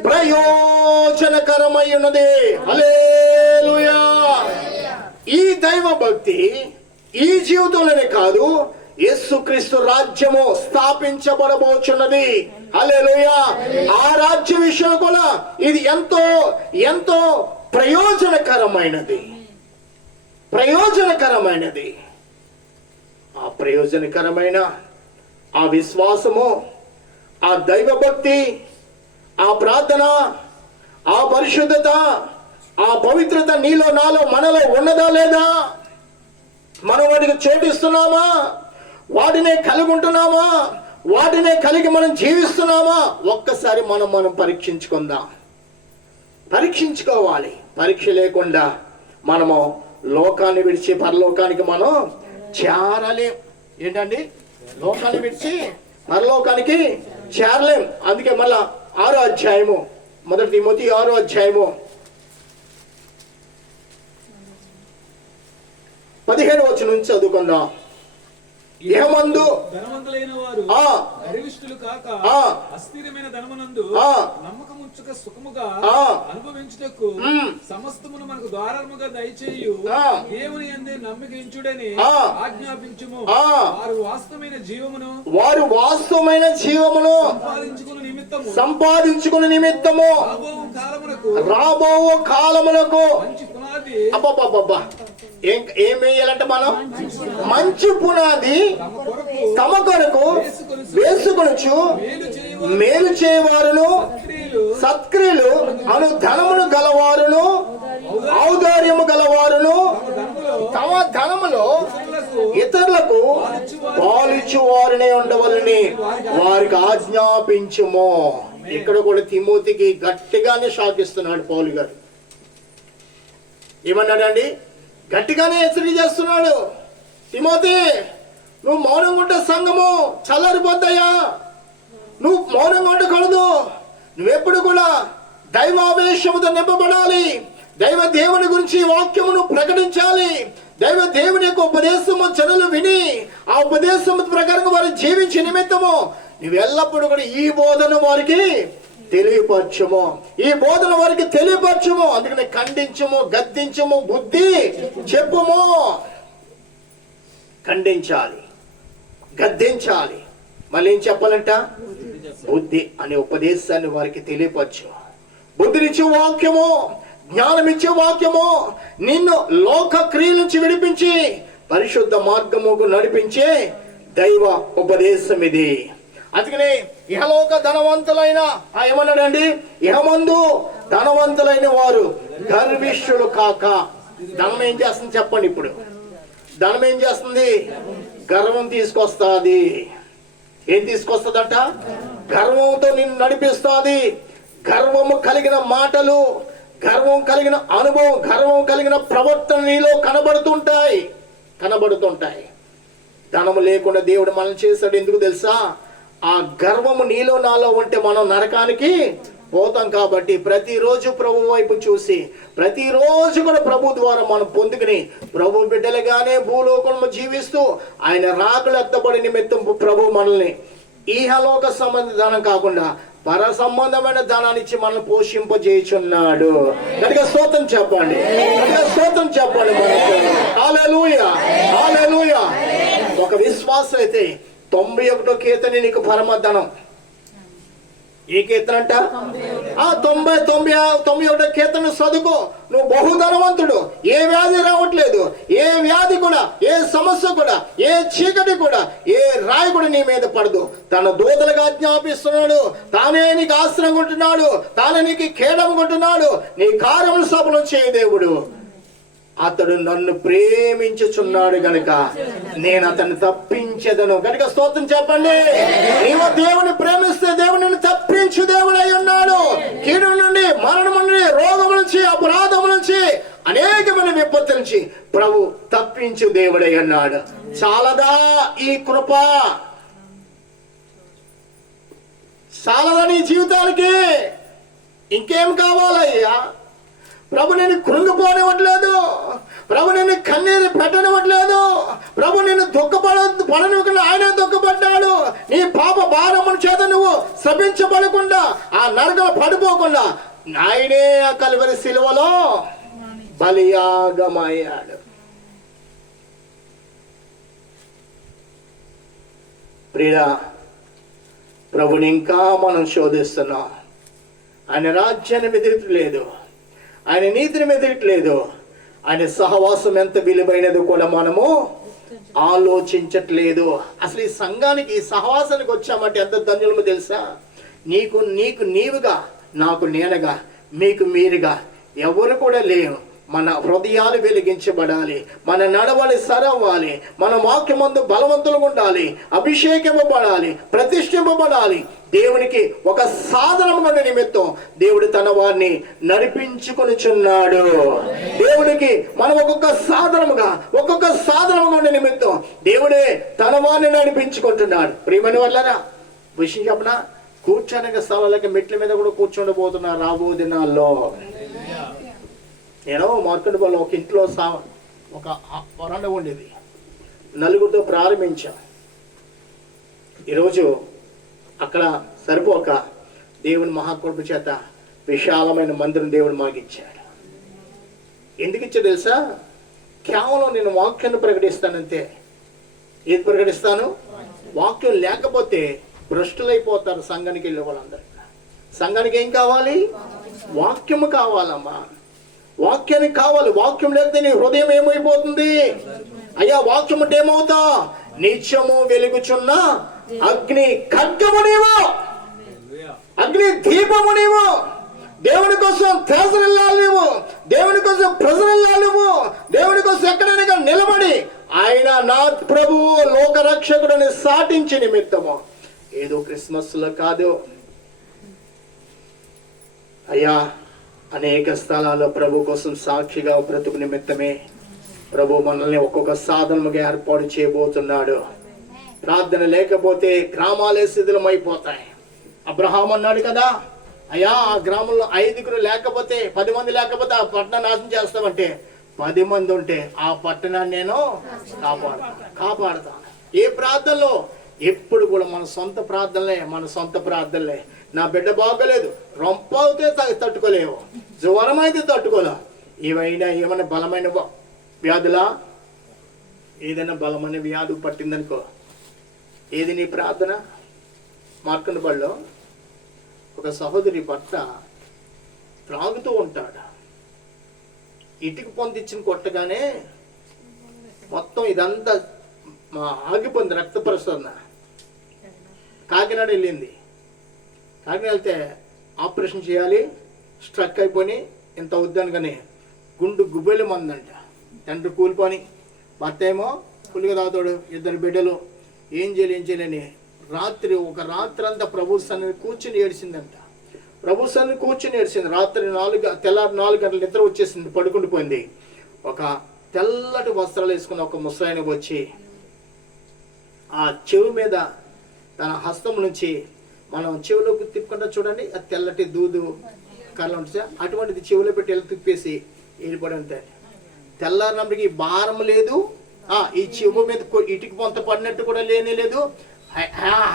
ప్రయోజనకరమై ఉన్నది. హల్లెలూయా. ఈ దైవ భక్తి ఈ జీవితంలోనే కాదు, యేసుక్రీస్తు రాజ్యము స్థాపించబడబోచున్నది. హల్లెలూయా. ఆ రాజ్య విషయం కూడా ఇది ఎంతో ఎంతో ప్రయోజనకరమైనది. ఆ ప్రయోజనకరమైన ఆ విశ్వాసము, ఆ దైవ భక్తి, ఆ ప్రార్థన, ఆ పరిశుద్ధత, ఆ పవిత్రత నీలో నాలో మనలో ఉన్నదా లేదా? మనం వాటికి చోటిస్తున్నామా? వాటినే కలిగి ఉంటున్నామా? వాటినే కలిగి మనం జీవిస్తున్నామా? ఒక్కసారి మనం పరీక్షించుకోవాలి. పరీక్ష లేకుండా మనము లోకాన్ని విడిచి పరలోకానికి మనం చేరలేం. ఏంటండి? లోకాన్ని విడిచి పరలోకానికి చేరలేం. అందుకే మళ్ళా 6వ అధ్యాయము, మొదటి తిమోతి 6వ అధ్యాయము 17వ వచనం నుంచి చదువుకుందాం. ఇహమందు ధనవంతులైన వారు ఆ గర్విష్ఠులు కాక ఆ అస్థిరమైన ధనమునందు ఆ నమ్మకముంచుక సుఖముగా ఆ అనుభవించుటకు సమస్తమును మనకు ద్వారముగా దయచేయు ఆ దేవుని యందే నమ్మిక ఉంచుడని ఆ ఆజ్ఞాపించుము. ఆ వారు వాస్తవమైన జీవమును సంపాదించుకుని నిమిత్తము రాబో కాలమునకు మంచి పునాది అబ్బబ్బబ్బబ్బా ఏం వేయాలంటే మనం మంచి పునాది తమ కొరకు వేసుకొనొచ్చు మేలు చేయవారును సత్క్రియలు అను ధనమును గలవారును ఔదార్యము గలవారును తమ ధనములో ఇతరులకు పాలిచ్చు వారినే ఉండవలని వారికి ఆజ్ఞాపించుము. ఇక్కడ కూడా తిమోతికి గట్టిగానే శాకిస్తున్నాడు పౌలు గారు. ఏమన్నాడండి? గట్టిగానే హెచ్చరిక చేస్తున్నాడు. తిమోతి, నువ్వు మౌనంగా ఉంటే సంఘము చల్లారిపోద్దయ్యా. నువ్వు మౌనంగా ఉండకూడదు. నువ్వెప్పుడు కూడా దైవావేశముతో నింపబడాలి. దైవ దేవుని గురించి వాక్యమును ప్రకటించాలి. దైవ దేవుని యొక్క ఉపదేశము జనులు విని ఆ ఉపదేశము ప్రకారంగా వారు జీవించే నిమిత్తము నువ్వు ఎల్లప్పుడూ కూడా ఈ బోధన వారికి తెలియపరచుము. ఈ బోధన వారికి తెలియపరచుము. అందుకని ఖండించము, గద్దించము, బుద్ధి చెప్పుము. ఖండించాలి, గద్దించాలి, మళ్ళీ ఏం చెప్పాలంట? బుద్ధి అనే ఉపదేశాన్ని వారికి తెలియపరచు. బుద్ధినిచ్చే వాక్యము, జ్ఞానమిచ్చే వాక్యము నిన్ను లోక క్రియల నుంచి విడిపించి పరిశుద్ధ మార్గముకు నడిపించే దైవ ఉపదేశం ఇది. అందుకనే ఇహలోక ధనవంతులైన ఏమన్నాడండి? ఇహమందు ధనవంతులైన వారు గర్విష్ఠులు కాక. ధనం ఏం చేస్తుంది చెప్పండి? ఇప్పుడు ధనం ఏం చేస్తుంది? గర్వం తీసుకొస్తుంది. ఏం తీసుకొస్తుందట? గర్వంతో నిన్ను నడిపిస్తుంది. గర్వము కలిగిన మాటలు, గర్వం కలిగిన అనుభవం, గర్వం కలిగిన ప్రవర్తన నీలో కనబడుతుంటాయి. ధనము లేకుండా దేవుడు మనం చేశాడు. ఎందుకు తెలుసా? ఆ గర్వము నీలో నాలో ఉంటే మనం నరకానికి పోతాం. కాబట్టి ప్రతిరోజు ప్రభు వైపు చూసి ప్రతిరోజు కూడా ప్రభు ద్వారా మనం పొందుకుని ప్రభు బిడ్డలుగానే భూలోకంలో జీవిస్తూ ఆయన రాకలు ఎత్తబడి నిమిత్తం ప్రభు మనల్ని ఈహలోక సంబంధ ధనం కాకుండా పర సంబంధమైన ధనాన్ని ఇచ్చి మనల్ని పోషింపజేయుచున్నాడు. గట్టిగా స్తోత్రం చెప్పండి, గట్టిగా స్తోత్రం చెప్పండి. మనకు హల్లెలూయా, హల్లెలూయా. ఒక విశ్వాసం అయితే 91వ కీర్తన నీకు పరమధనం. ఏ కీర్తన అంట? 91వ కీర్తన చదువుకో. నువ్వు బహుధనవంతుడు. ఏ వ్యాధి రావట్లేదు, ఏ వ్యాధి కూడా, ఏ సమస్య కూడా, ఏ చీకటి కూడా, ఏ రాయి కూడా నీ మీద పడదు. తన దూతలుగా ఆజ్ఞాపిస్తున్నాడు. తానే నీకు ఆశ్రయం కొంటున్నాడు, తానే నీకు కేడం కొంటున్నాడు. నీ కార్యములు సఫలం చేయ దేవుడు. అతడు నన్ను ప్రేమించుచున్నాడు గనుక నేను అతన్ని తప్పించెదను. కనుక స్తోత్రం చెప్పండి. నీవు దేవుని ప్రేమిస్తే దేవుడు నిన్ను తప్పించు దేవుడు అయి ఉన్నాడు. కీడు నుండి, మరణం నుండి, రోగం నుంచి, అపరాధం నుంచి, అనేకమైన విపత్తు నుంచి ప్రభు తప్పించు దేవుడై ఉన్నాడు. చాలదా ఈ కృప? చాలదా నీ జీవితానికి? ఇంకేం కావాలయ్యా? ప్రభు నేను కృంగిపోనివ్వట్లేదు. ప్రభు నిన్ను కన్నీరు పెట్టనివ్వట్లేదు. ప్రభు నిన్ను పడనివ్వకుండా ఆయన దుఃఖపడ్డాడు. నీ పాప భారముల చేత నువ్వు శపించబడకుండా, ఆ నరకలు పడిపోకుండా ఆయనే ఆ కల్వరి శిలువలో బలియాగమయ్యాడు. ప్రియ ప్రభుని ఇంకా మనం శోధిస్తున్నాం. ఆయన రాజ్యాన్ని మెదియట్లేదు, ఆయన నీతిని మెదియట్లేదు. ఆయన సహవాసం ఎంత విలువైనదో కూడా మనము ఆలోచించట్లేదు. అసలు ఈ సంఘానికి, ఈ సహవాసానికి వచ్చామంటే ఎంత ధన్యులమో తెలుసా? నీకు నీవుగా, నాకు నేనుగా, మీకు మీరుగా ఎవరు కూడా లేవు. మన హృదయాలు వెలిగించబడాలి, మన నడవలి సరవ్వాలి, మన వాక్యమందు బలవంతులుగా ఉండాలి, అభిషేకింపబడాలి, ప్రతిష్ఠింపబడాలి. దేవునికి ఒక సాధనముగా నిమిత్తం దేవుడు తన వారిని నడిపించుకొనిచున్నాడు. దేవుడికి మనం ఒక్కొక్క సాధనముగా ఉండే నిమిత్తం దేవుడే తన వారిని నడిపించుకుంటున్నాడు. ప్రియమైన వాళ్ళరా, విషయం చెప్పనా? కూర్చోడానికి స్థలాలకి మెట్ల మీద కూడా కూర్చోండిపోతున్నా రాబో దినాల్లో. నేను మార్కండపల్లి ఒక ఇంట్లో ఒక వరండా ఉండేది. నలుగురితో ప్రారంభించా. ఈరోజు అక్కడ సరిపోక దేవుని మహాకృప చేత విశాలమైన మందిరం దేవుడు మాకు ఇచ్చాడు. ఎందుకు ఇచ్చా తెలుసా? కేవలం నేను వాక్యాన్ని ప్రకటిస్తానంతే. ఏది ప్రకటిస్తాను? వాక్యం లేకపోతే భ్రష్టులైపోతారు సంఘానికి వెళ్ళే వాళ్ళందరూ. సంఘానికి ఏం కావాలి? వాక్యము కావాలమ్మా. వాక్యానికి కావాలి. వాక్యం లేకపోతే నీ హృదయం ఏమైపోతుంది? అయ్యా వాక్యం అంటే ఏమవుతా? నిత్యము వెలుగుచున్న అగ్ని ఖడ్గము నీవు, అగ్ని దీపము నీవు. దేవుని కోసం తెరసరెళ్ళాలి నువ్వు, దేవుని కోసం ప్రజలెళ్ళాలి నువ్వు, దేవుని కోసం ఎక్కడైనా నిలబడి ఆయన నా ప్రభువు లోక రక్షకుడిని సాటించి నిమిత్తము. ఏదో క్రిస్మస్ లో కాదు అయ్యా, అనేక స్థలాల్లో ప్రభు కోసం సాక్షిగా బ్రతుకు నిమిత్తమే ప్రభు మనల్ని ఒక్కొక్క సాధనముగా ఏర్పాటు చేయబోతున్నాడు. ప్రార్థన లేకపోతే గ్రామాలే శిథిలమైపోతాయి. అబ్రహాం అన్నాడు కదా, అయ్యా ఆ గ్రామంలో 5 లేకపోతే 10 మంది లేకపోతే ఆ పట్టణాన్ని నాశనం చేస్తామంటే 10 మంది ఉంటే ఆ పట్టణాన్ని నేను కాపాడుతాను. ఏ ప్రార్థనలో ఎప్పుడు కూడా మన సొంత ప్రార్థనలే. నా బిడ్డ బాగోలేదు, రొంప అవుతే తట్టుకోలేవు, జ్వరం అయితే తట్టుకోలేవు. ఏమైనా బలమైన వ్యాధులా? ఏదైనా బలమైన వ్యాధి పట్టిందనుకో, ఏది నీ ప్రార్థన? మార్కండ బడిలో ఒక సహోదరి భర్త త్రాగుతూ ఉంటాడు. ఇటుక పొందించిన కొట్టగానే మొత్తం ఇదంతా ఆగిపోయింది రక్త ప్రసరణ. కాకినాడ వెళ్ళింది. కాకినాడ వెళ్తే ఆపరేషన్ చేయాలి, స్ట్రక్ అయిపోయి ఇంత వద్దనుకని గుండు గుబ్బెలు మందంట. తండ్రి కూలిపోని, భర్త ఏమో పులిగా తాగుతాడు, 2 బిడ్డలు. ఏం చేయలేని ఒక రాత్రి అంతా ప్రభు సన్నిధిని కూర్చుని ఏడిసిందంట. ప్రభు సన్నిధిని కూర్చుని ఏడిసింది. తెల్లారి 4 గంటల నిద్ర వచ్చేసింది, పడుకుండిపోయింది. ఒక తెల్లటి వస్త్రాలు వేసుకున్న ఒక ముసలాయన వచ్చి ఆ చెవి మీద తన హస్తం నుంచి, మనం చెవిలోకి తిప్పుకుంటా చూడండి, ఆ తెల్లటి దూదు కళ్ళ ఉంటుంది, అటువంటిది చెవిలో పెట్టి వెళ్ళి తిప్పేసి వెళ్ళిపోవడంతే. తెల్లారినప్పటికి భారం లేదు, ఈ చెవు మీద ఇటుక పొంత పడినట్టు కూడా లేదు,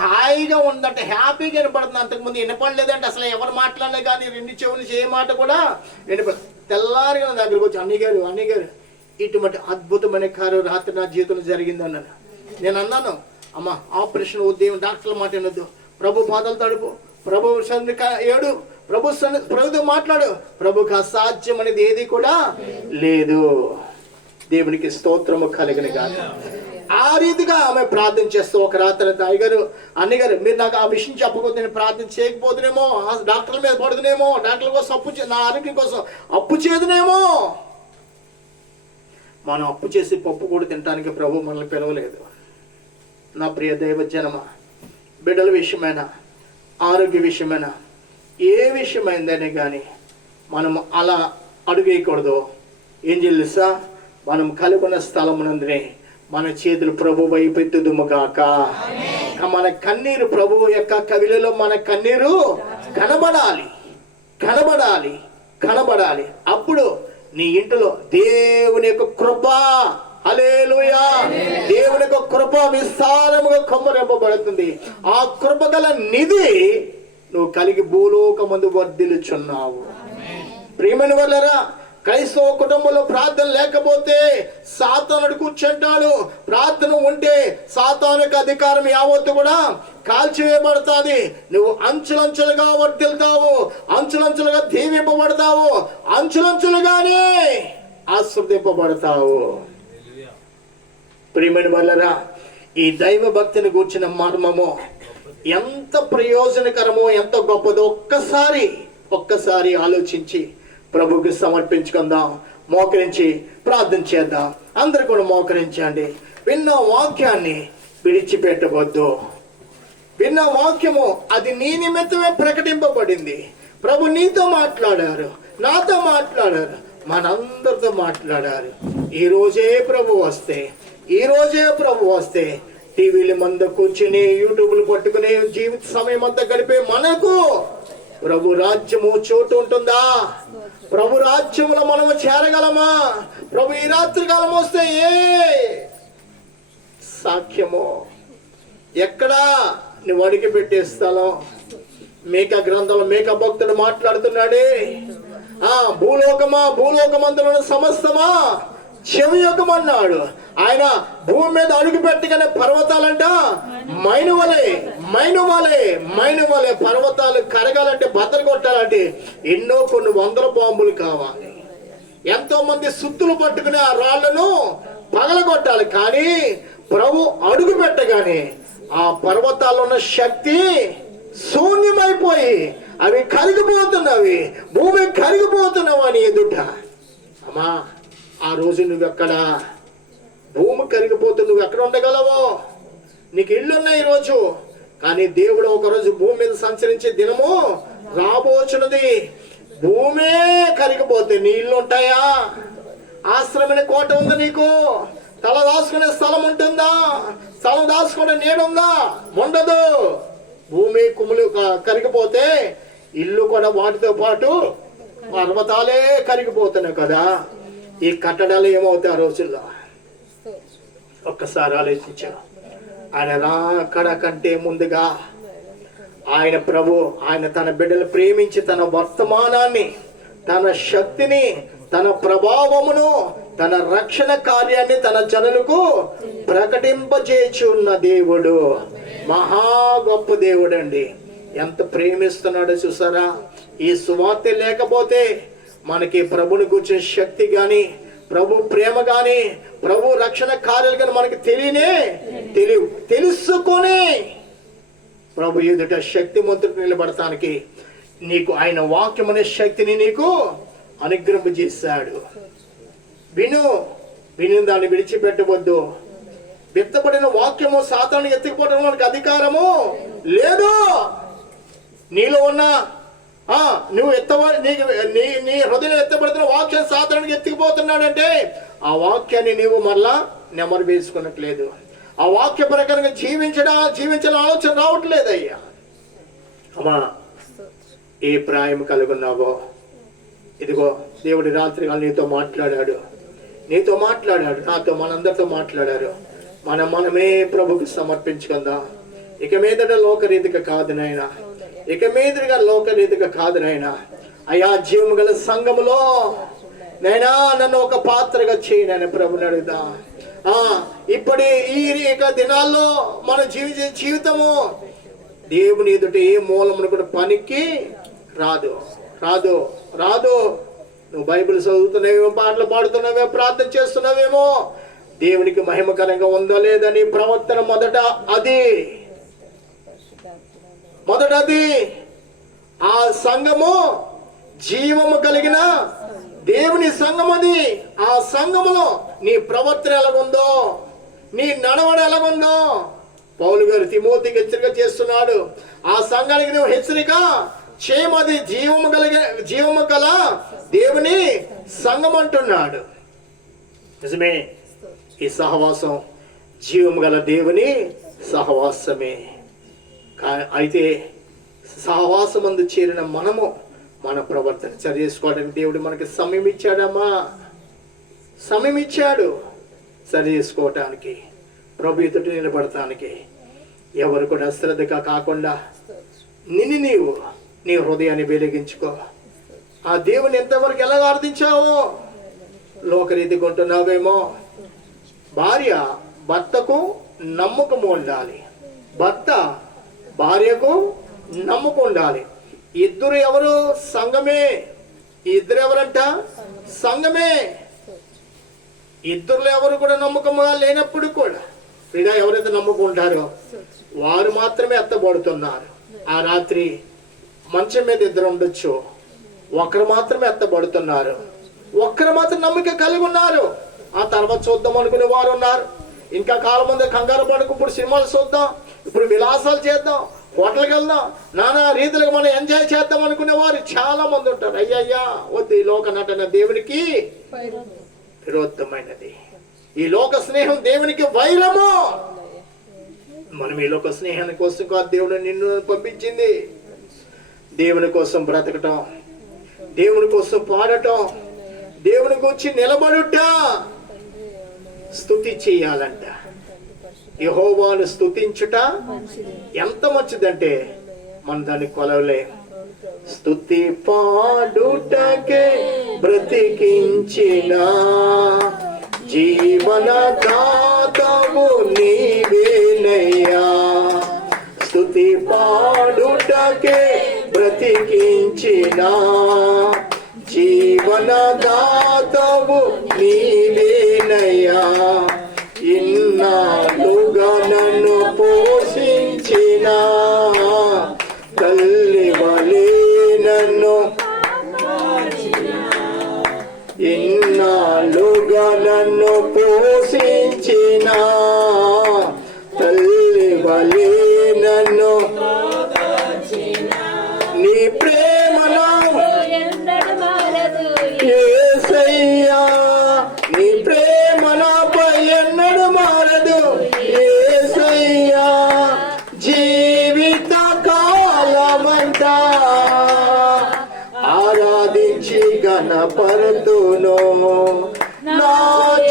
హాయిగా ఉందంటే, హ్యాపీగా వినపడుతుంది. అంతకుముందు వినపడలేదంటే అసలు ఎవరు మాట్లాడలే, కానీ 2 చెవులు ఏ మాట కూడా వినపడదు. తెల్లారిగా నా దగ్గరకు వచ్చి, అన్నయ్య గారు ఇటువంటి అద్భుతమైన కార్యం రాత్రి నా జీవితంలో జరిగింది అన్నాను. నేను అన్నాను, అమ్మ ఆపరేషన్ వద్దు, డాక్టర్ల మాట వినొద్దు, ప్రభు పాదాలు తడుపు, ప్రభు ఏడు, ప్రభుతో మాట్లాడు, ప్రభుకి అసాధ్యం అనేది ఏది కూడా లేదు. దేవునికి స్తోత్రము కలిగిన కాదు. ఆ రీతిగా ఆమె ప్రార్థన చేస్తూ ఒక రాత్రి అన్నయ్య గారు మీరు నాకు ఆ విషయం చెప్పకపోతే నేను ప్రార్థన చేయకపోతునేమో, డాక్టర్ల మీద పడుతునేమో, డాక్టర్ల కోసం నా ఆరోగ్యం కోసం అప్పు చేదునేమో. మనం అప్పు చేసి పప్పు కూడా తినడానికి ప్రభు మనల్ని పిలవలేదు. నా ప్రియ దైవజనమా, బిడ్డల విషయమైనా ఆరోగ్య విషయమైనా ఏ విషయమైందనే కానీ మనం అలా అడుగేయకూడదు. ఏం తెలుసా? మనం కలుగున్న స్థలమునందునే మన చేతులు ప్రభు వైపు ఎత్తుదుము గాక. మన కన్నీరు ప్రభు యొక్క కవిలలో మన కన్నీరు కనబడాలి. అప్పుడు నీ ఇంటిలో దేవుని యొక్క కృప, హల్లెలూయా, దేవుని యొక్క కృప విస్తారముగా కొమ్మరింపబడుతుంది. ఆ కృప గల నిధి నువ్వు కలిగి భూలోకమందు వర్ధిల్లుచున్నావు. ప్రియమైన వాళ్ళరా, క్రైస్తవ కుటుంబంలో ప్రార్థన లేకపోతే సాతానుడు కూర్చుంటాడు. ప్రార్థన ఉంటే సాతానుకు అధికారం యావత్తు కూడా కాల్చివేయబడతాది. నువ్వు అంచులంచులుగా వర్ధిల్తావు, అంచులంచులుగా దీవింపబడతావు, అంచులంచులుగానే ఆశీర్వదింపబడతావు. ప్రియమైన వాళ్ళరా, ఈ దైవ భక్తిని గూర్చిన మర్మము ఎంత ప్రయోజనకరమో, ఎంత గొప్పదో ఒక్కసారి ఆలోచించి ప్రభుకి సమర్పించుకుందాం. మోకరించి ప్రార్థన చేద్దాం. అందరూ కూడా మోకరించండి. విన్న వాక్యాన్ని విడిచిపెట్టవద్దు. విన్న వాక్యము అది నీ నిమిత్తమే ప్రకటింపబడింది. ప్రభు నీతో మాట్లాడారు, నాతో మాట్లాడారు, మనందరితో మాట్లాడారు. ఈ రోజే ప్రభు వస్తే టీవీల మంద కూర్చుని యూట్యూబ్లు పట్టుకుని జీవిత సమయం అంతా గడిపే మనకు ప్రభు రాజ్యము చోటు ఉంటుందా? ప్రభు రాజ్యములో మనము చేరగలమా? ప్రభు ఈ రాత్రి కాలం వస్తే ఏ సాక్ష్యమో, ఎక్కడా నువ్వు అడిగి పెట్టే స్థలం. మేక గ్రంథంలో మేక భక్తుడు మాట్లాడుతున్నాడే, భూలోకమా భూలోకమందులో సమస్తమా చెవియొకమన్నాడు. ఆయన భూమి మీద అడుగు పెట్టగానే పర్వతాలంట మైనువలే పర్వతాలు కరగాలంటే, బద్దలు కొట్టాలంటే ఎన్నో కొన్ని వందల బాంబులు కావాలి. ఎంతో మంది సుత్తులు పట్టుకుని ఆ రాళ్లను పగలగొట్టాలి. కానీ ప్రభు అడుగు పెట్టగానే ఆ పర్వతాల్లో ఉన్న శక్తి శూన్యమైపోయి అవి కరిగిపోతున్నవి, భూమి కరిగిపోతున్నావు అని ఎదుట. అమ్మా, ఆ రోజు నువ్వెక్కడ? భూమి కరిగిపోతుంది, నువ్వు ఎక్కడ ఉండగలవో? నీకు ఇల్లున్నాయి ఈరోజు, కానీ దేవుడు ఒకరోజు భూమి మీద సంచరించే దినము రాబోచున్నది. భూమే కరిగిపోతే నీ ఇల్లు ఉంటాయా? ఆశ్రమైన కోట ఉందా నీకు? తల దాచుకునే స్థలం ఉంటుందా? స్థలం దాచుకునే నీడుందా? ఉండదు. భూమి కుములు కరిగిపోతే ఇల్లు కూడా వాటితో పాటు పర్వతాలే కరిగిపోతున్నాయి కదా. ఈ కట్టడాలు ఏమవుతాయి ఆ రోజుల్లో? ఒక్కసారి ఆలోచించా. ఆయన రాకడ కంటే ముందుగా ఆయన ప్రభు, ఆయన తన బిడ్డలు ప్రేమించి తన వర్తమానాన్ని, తన శక్తిని, తన ప్రభావమును, తన రక్షణ కార్యాన్ని తన జనులకు ప్రకటింపజేయుచున్న దేవుడు. మహా గొప్ప దేవుడు అండి. ఎంత ప్రేమిస్తున్నాడో చూసారా? ఈ సువార్త లేకపోతే మనకి ప్రభుని గురించిన శక్తి గాని, ప్రభు ప్రేమ గాని, ప్రభు రక్షణ కార్యాలు కానీ మనకి తెలుసుకొని ప్రభు ఎదుట శక్తిమంతుడు నిలబడటానికి నీకు ఆయన వాక్యం అనే శక్తిని నీకు అనుగ్రహింపజేశాడు. విను దాన్ని విడిచిపెట్టవద్దు. విత్తబడిన వాక్యము సాతాను ఎత్తుకుపోవడం మనకు అధికారము లేదు. నీలో ఉన్న నువ్వు నీ హృదయంలో ఎత్తబడుతున్న వాక్యం సాతానికి ఎత్తుకుపోతున్నాడంటే ఆ వాక్యాన్ని నీవు మళ్ళా నెమరు వేసుకున్నట్లేదు. ఆ వాక్య ప్రకారంగా జీవించాలని ఆలోచన రావట్లేదు. అయ్యా అమ్మా, ఏ ప్రాయం కలుగున్నావో, ఇదిగో దేవుడి రాత్రి నీతో మాట్లాడాడు, నాతో, మనందరితో మాట్లాడారు. మనమే ప్రభుకి సమర్పించుకుందాం. ఇక మీదట లోకరీతిగా కాదు నాయనా, ఇక మీదుగా లోకరీతిగా కాదు నాయనా. అయ్యా, జీవం గల సంఘములో నైనా నన్ను ఒక పాత్రగా చేయనని ప్రభుని అడుగుదా. ఇప్పటి ఈ దినాల్లో మన జీవితము దేవుని ఎదుట ఏ మూలమును కూడా పనికి రాదు. నువ్వు బైబిల్ చదువుతున్నావేమో, పాటలు పాడుతున్నావేమో, ప్రార్థన చేస్తున్నావేమో, దేవునికి మహిమకరంగా ఉందా లేదని ప్రవర్తన మొదట అది ఆ సంఘము జీవము కలిగిన దేవుని సంఘం అది. ఆ సంఘములో నీ ప్రవర్తన ఎలాగుందో, నీ నడవడ ఎలాగుందో పౌలు గారు తిమోతికి హెచ్చరిక చేస్తున్నాడు. ఆ సంఘానికి నువ్వు హెచ్చరిక చేయమది జీవము గల దేవుని సంఘం అంటున్నాడు. నిజమే, ఈ సహవాసం జీవము గల దేవుని సహవాసమే. అయితే సహవాసమందు చేరిన మనము మన ప్రవర్తన సరి చేసుకోవడానికి దేవుడు మనకి సమయం ఇచ్చాడమ్మా, సమయం ఇచ్చాడు సరి చేసుకోవటానికి, ప్రభు ఎదుట నిలబడటానికి. ఎవరు కూడా అశ్రద్ధగా కాకుండా నీ హృదయాన్ని వెలిగించుకో. ఆ దేవుని ఎంతవరకు ఎలా ఆరాధించావో లోకరీతి కొంటున్నావేమో. భార్య భర్తకు నమ్మకము ఉండాలి, భర్త భార్యకు నమ్మకం ఉండాలి. ఇద్దరు ఎవరు? సంఘమే. ఇద్దరు ఎవరంట? సంఘమే. ఇద్దరులో ఎవరు కూడా నమ్మకంగా లేనప్పుడు కూడా ఇలా ఎవరైతే నమ్మకం ఉంటారో వారు మాత్రమే ఎత్తబడుతున్నారు. ఆ రాత్రి మంచం మీద ఇద్దరు ఉండొచ్చు, ఒకరు మాత్రమే ఎత్తబడుతున్నారు, ఒక్కరు మాత్రం నమ్మకం కలిగి ఉన్నారు. ఆ తర్వాత చూద్దాం అనుకునే వారు ఉన్నారు. ఇంకా కాలం మంది కంగారు పడుకు, ఇప్పుడు సినిమాలు చూద్దాం, ఇప్పుడు విలాసాలు చేద్దాం, హోటల్కి వెళ్దాం, నానా రీతిలో మనం ఎంజాయ్ చేద్దాం అనుకునే వారు చాలా మంది ఉంటారు. అయ్యయ్యా వద్దు, ఈ లోక నటన దేవునికి విరోధమైనది. ఈ లోక స్నేహం దేవునికి వైరము. మనం ఈ లోక స్నేహాన్ని కోసం కాదు దేవుడు నిన్ను పంపించింది. దేవుని కోసం బ్రతకటం, దేవుని కోసం పాడటం, దేవుని గురించి నిలబడుట, స్తుతి చేయాలంట. యెహోవాను స్తుతించుట ఎంత మంచిదంటే మనం దాన్ని కొలవలేం. స్తుతి పాడుటకే బ్రతికించిన జీవనదాతవు నీవేనయ్యా. స్తుతి పాడుటకే బ్రతికించిన జీవనదాతవు నీవేనయ్యా. ఇన్నాళ్ళుగా నన్ను పోషించిన తల్లి వలె నన్ను, ఇన్నాళ్ళుగా నన్ను పోషించిన తల్లి వలె నన్ను, నీ ప్రేమలో యేసయ్యా, నీ ప్రేమ నాపై ఎన్నడూ మారదు యేసయ్యా. జీవిత కాలమంతా ఆరాధించి గణపరుతును, నా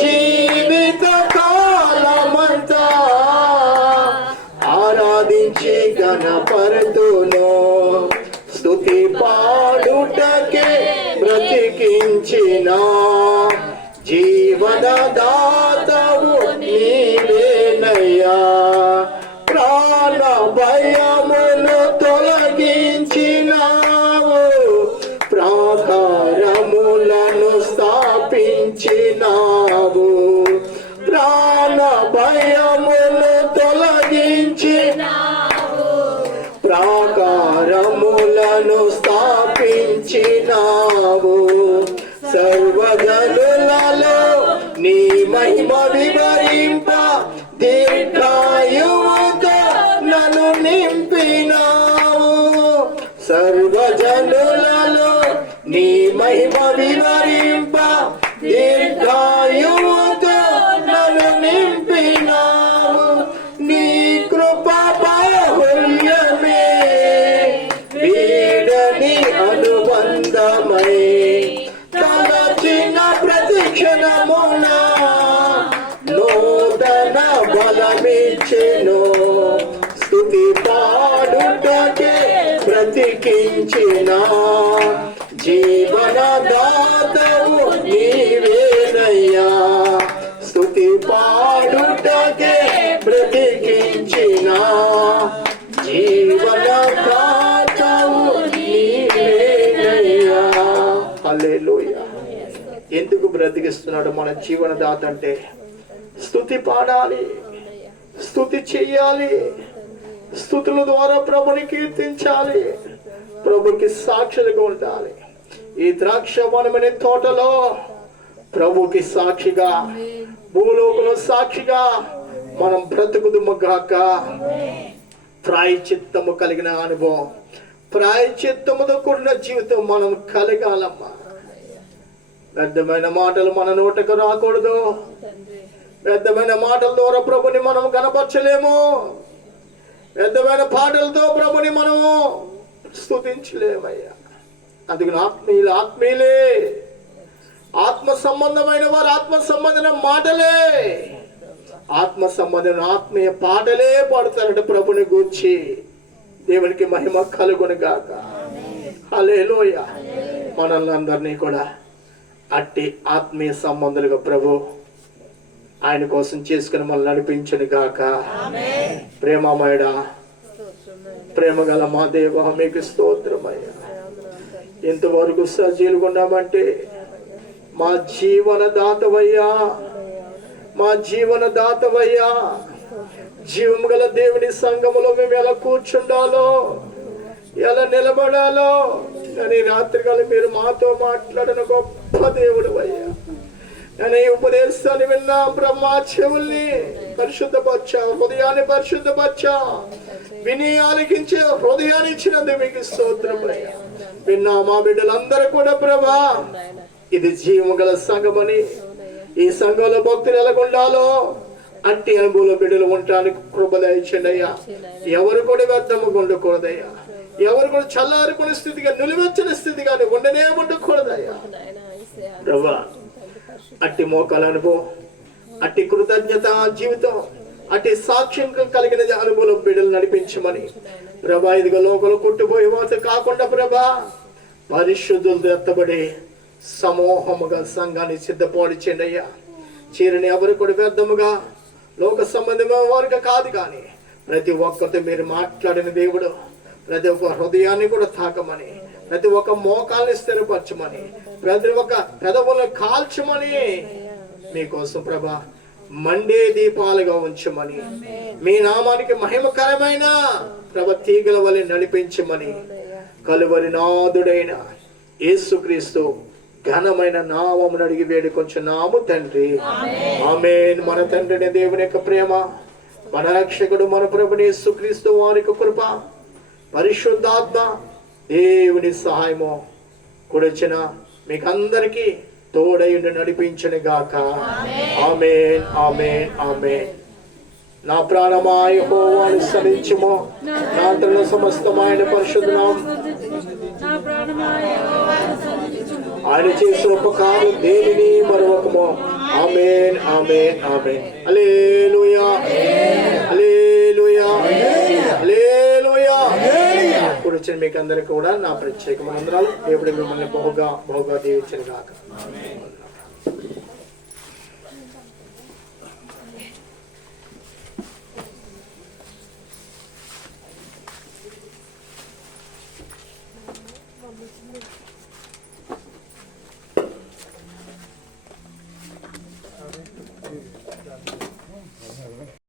జీవిత కాలమంతా ఆరాధించి గణపరుతును. స్తుతి పాడుటకే బ్రతికించిన జీవనదాతవు నీవేనయ్యా. ప్రాణ భయమును తొలగించినావు, ప్రాకారములను స్థాపించినావు. ప్రాణ భయమును తొలగించినావు, ప్రాకారములను స్థాపించినావు. సర్వజనులలో నీ మహిమ వివరింప దీర్ఘాయువుతో నన్ను నింపినావు. సర్వజనులలో నీ మహిమ వివరింప దీర్ఘాయువుతో నన్ను నింపినావు. నీ కృప బాహుల్యమే వీడని అనుబంధమై తలచిన ప్రతిక్షణమున నూతన బలమిచ్చెను. స్తుతి పాడుటకే బ్రతికించిన జీవనదాతవు నీవేనయ్యా. స్తుతి పాడుటకే బ్రతికించిన జీవనదాతవు నీవేనయ్యా. హల్లెలూయా. ఎందుకు బ్రతికిస్తున్నాడు మన జీవనదాత అంటే? స్తుతి పాడాలి, స్తుతి చెయ్యాలి, స్తుతుల ద్వారా ప్రభుని కీర్తించాలి, ప్రభుకి సాక్షులుగా ఉండాలి. ఈ ద్రాక్ష వనమనే తోటలో ప్రభుకి సాక్షిగా, భూలోకంలో సాక్షిగా మనం బ్రతుకుదుము గాక. ప్రాయశ్చిత్తము కలిగిన అనుభవం, ప్రాయశ్చిత్తముతో కూడిన జీవితం మనం కలగాలమ్మా. వ్యర్థమైన మాటలు మన నోటకు రాకూడదు. వ్యర్థమైన మాటల ద్వారా ప్రభుని మనం కనపరచలేము. వ్యర్థమైన పాటలతో ప్రభుని మనము స్తుతించలేమయ్యా. అందుకని ఆత్మీయులే, ఆత్మ సంబంధమైన వారు ఆత్మ సంబంధమైన మాటలే, ఆత్మ సంబంధమైన ఆత్మీయ పాటలే పాడుతారట ప్రభుని గూర్చి. దేవునికి మహిమ కలుగును గాక. హల్లెలూయా. మనల్ని అందరినీ కూడా అట్టి ఆత్మీయ సంబంధులుగా ప్రభు ఆయన కోసం చేసుకుని మనల్ని నడిపించును గాక. ప్రేమమయుడా, ప్రేమ గల మా దేవ, మీకు స్తోత్రమయ్యా. ఇంతవరకు సజీలుగా ఉన్నామంటే మా జీవన దాతవయ్యా, మా జీవన దాతవయ్యా. జీవము గల దేవుని సంఘములో మేము ఎలా కూర్చుండాలో, ఎలా నిలబడాలో అని రాత్రికాల మీరు మాతో మాట్లాడిన గొప్ప దేవుడు అయ్యా. నేను ఈ ఉపదేశాన్ని విన్నా బ్రహ్మ చెవుల్ని పరిశుద్ధపరచా, హృదయాన్ని పరిశుద్ధపరచా, విని ఆలకించే హృదయాన్ని ఇచ్చినందుకు మీకు స్తోత్రం అయ్యా. విన్నా మా బిడ్డలందరూ కూడా ప్రభా, ఇది జీవము గల సంఘమని, ఈ సంఘంలో భక్తులు ఎలాగుండాలో అట్టి అనుభవంలో బిడ్డలు ఉండటానికి కృప దయచేయండి అయ్యా. ఎవరు కూడా వ్యర్థము ఉండకూడదయ్యా, ఎవరు కూడా చల్లారుకునే స్థితిగా, నిలువెచ్చని స్థితిగా ఉండనే ఉండకూడదయ్యా. ప్రభా, అట్టి మోకాల అనుభవం, అట్టి కృతజ్ఞత జీవితం అటు సాక్ష్యం కలిగిన అనుభవం బిడ్డలు నడిపించమని ప్రభా, ఇదిగో లోకంలో కొట్టుపోయే వాత కాకుండా ప్రభా, పరిశుద్ధులు ఎత్తబడి సమూహముగా సంఘాన్ని సిద్ధపడిచేయండి అయ్యా. చీరని ఎవరు కూడా వ్యర్థముగా లోక సంబంధమైన వారికి కాదు, కానీ ప్రతి ఒక్కరితో మీరు మాట్లాడిన దేవుడు, ప్రతి ఒక్క హృదయాన్ని కూడా తాకమని, ప్రతి ఒక్క మోకాల్ని స్థిరపరచమని, ప్రతి ఒక్క పెదవులను కాల్చమని మీకోసం ప్రభా మండే దీపాలుగా ఉంచమని, మీ నామానికి మహిమకరమైన ప్రభ తీగల వలె నడిపించమని కలువరి నాదుడైన యేసుక్రీస్తు ఘనమైన నామమును అడిగి వేడుకొంచున్నాము తండ్రి, ఆమేన్. మన తండ్రిని దేవుని యొక్క ప్రేమ, మన రక్షకుడు మన ప్రభుని యేసుక్రీస్తు వారి యొక్క కృప, పరిశుద్ధాత్మ దేవుని సహాయము కూడొచ్చిన మీకు అందరికీ తోడయుండి నడిపించను గాక. ఆమేన్, ఆమేన్, ఆమేన్. నా ప్రాణమా యెహోవాను స్తుతించుము, నా అంతరంగ సమస్తమైన పరిశుద్ధ నామమును ఆయన చేసిన ఉపకారం దేనిని మరొకము. ఆమేన్, ఆమేన్, ఆమేన్. హల్లెలూయా, హల్లెలూయా, హల్లెలూయా. ఇప్పుడు వచ్చిన మీకు అందరికీ కూడా నా ప్రత్యేకమైన వందనాలు. దేవుడు మిమ్మల్ని బహుగా దీవించును గాక.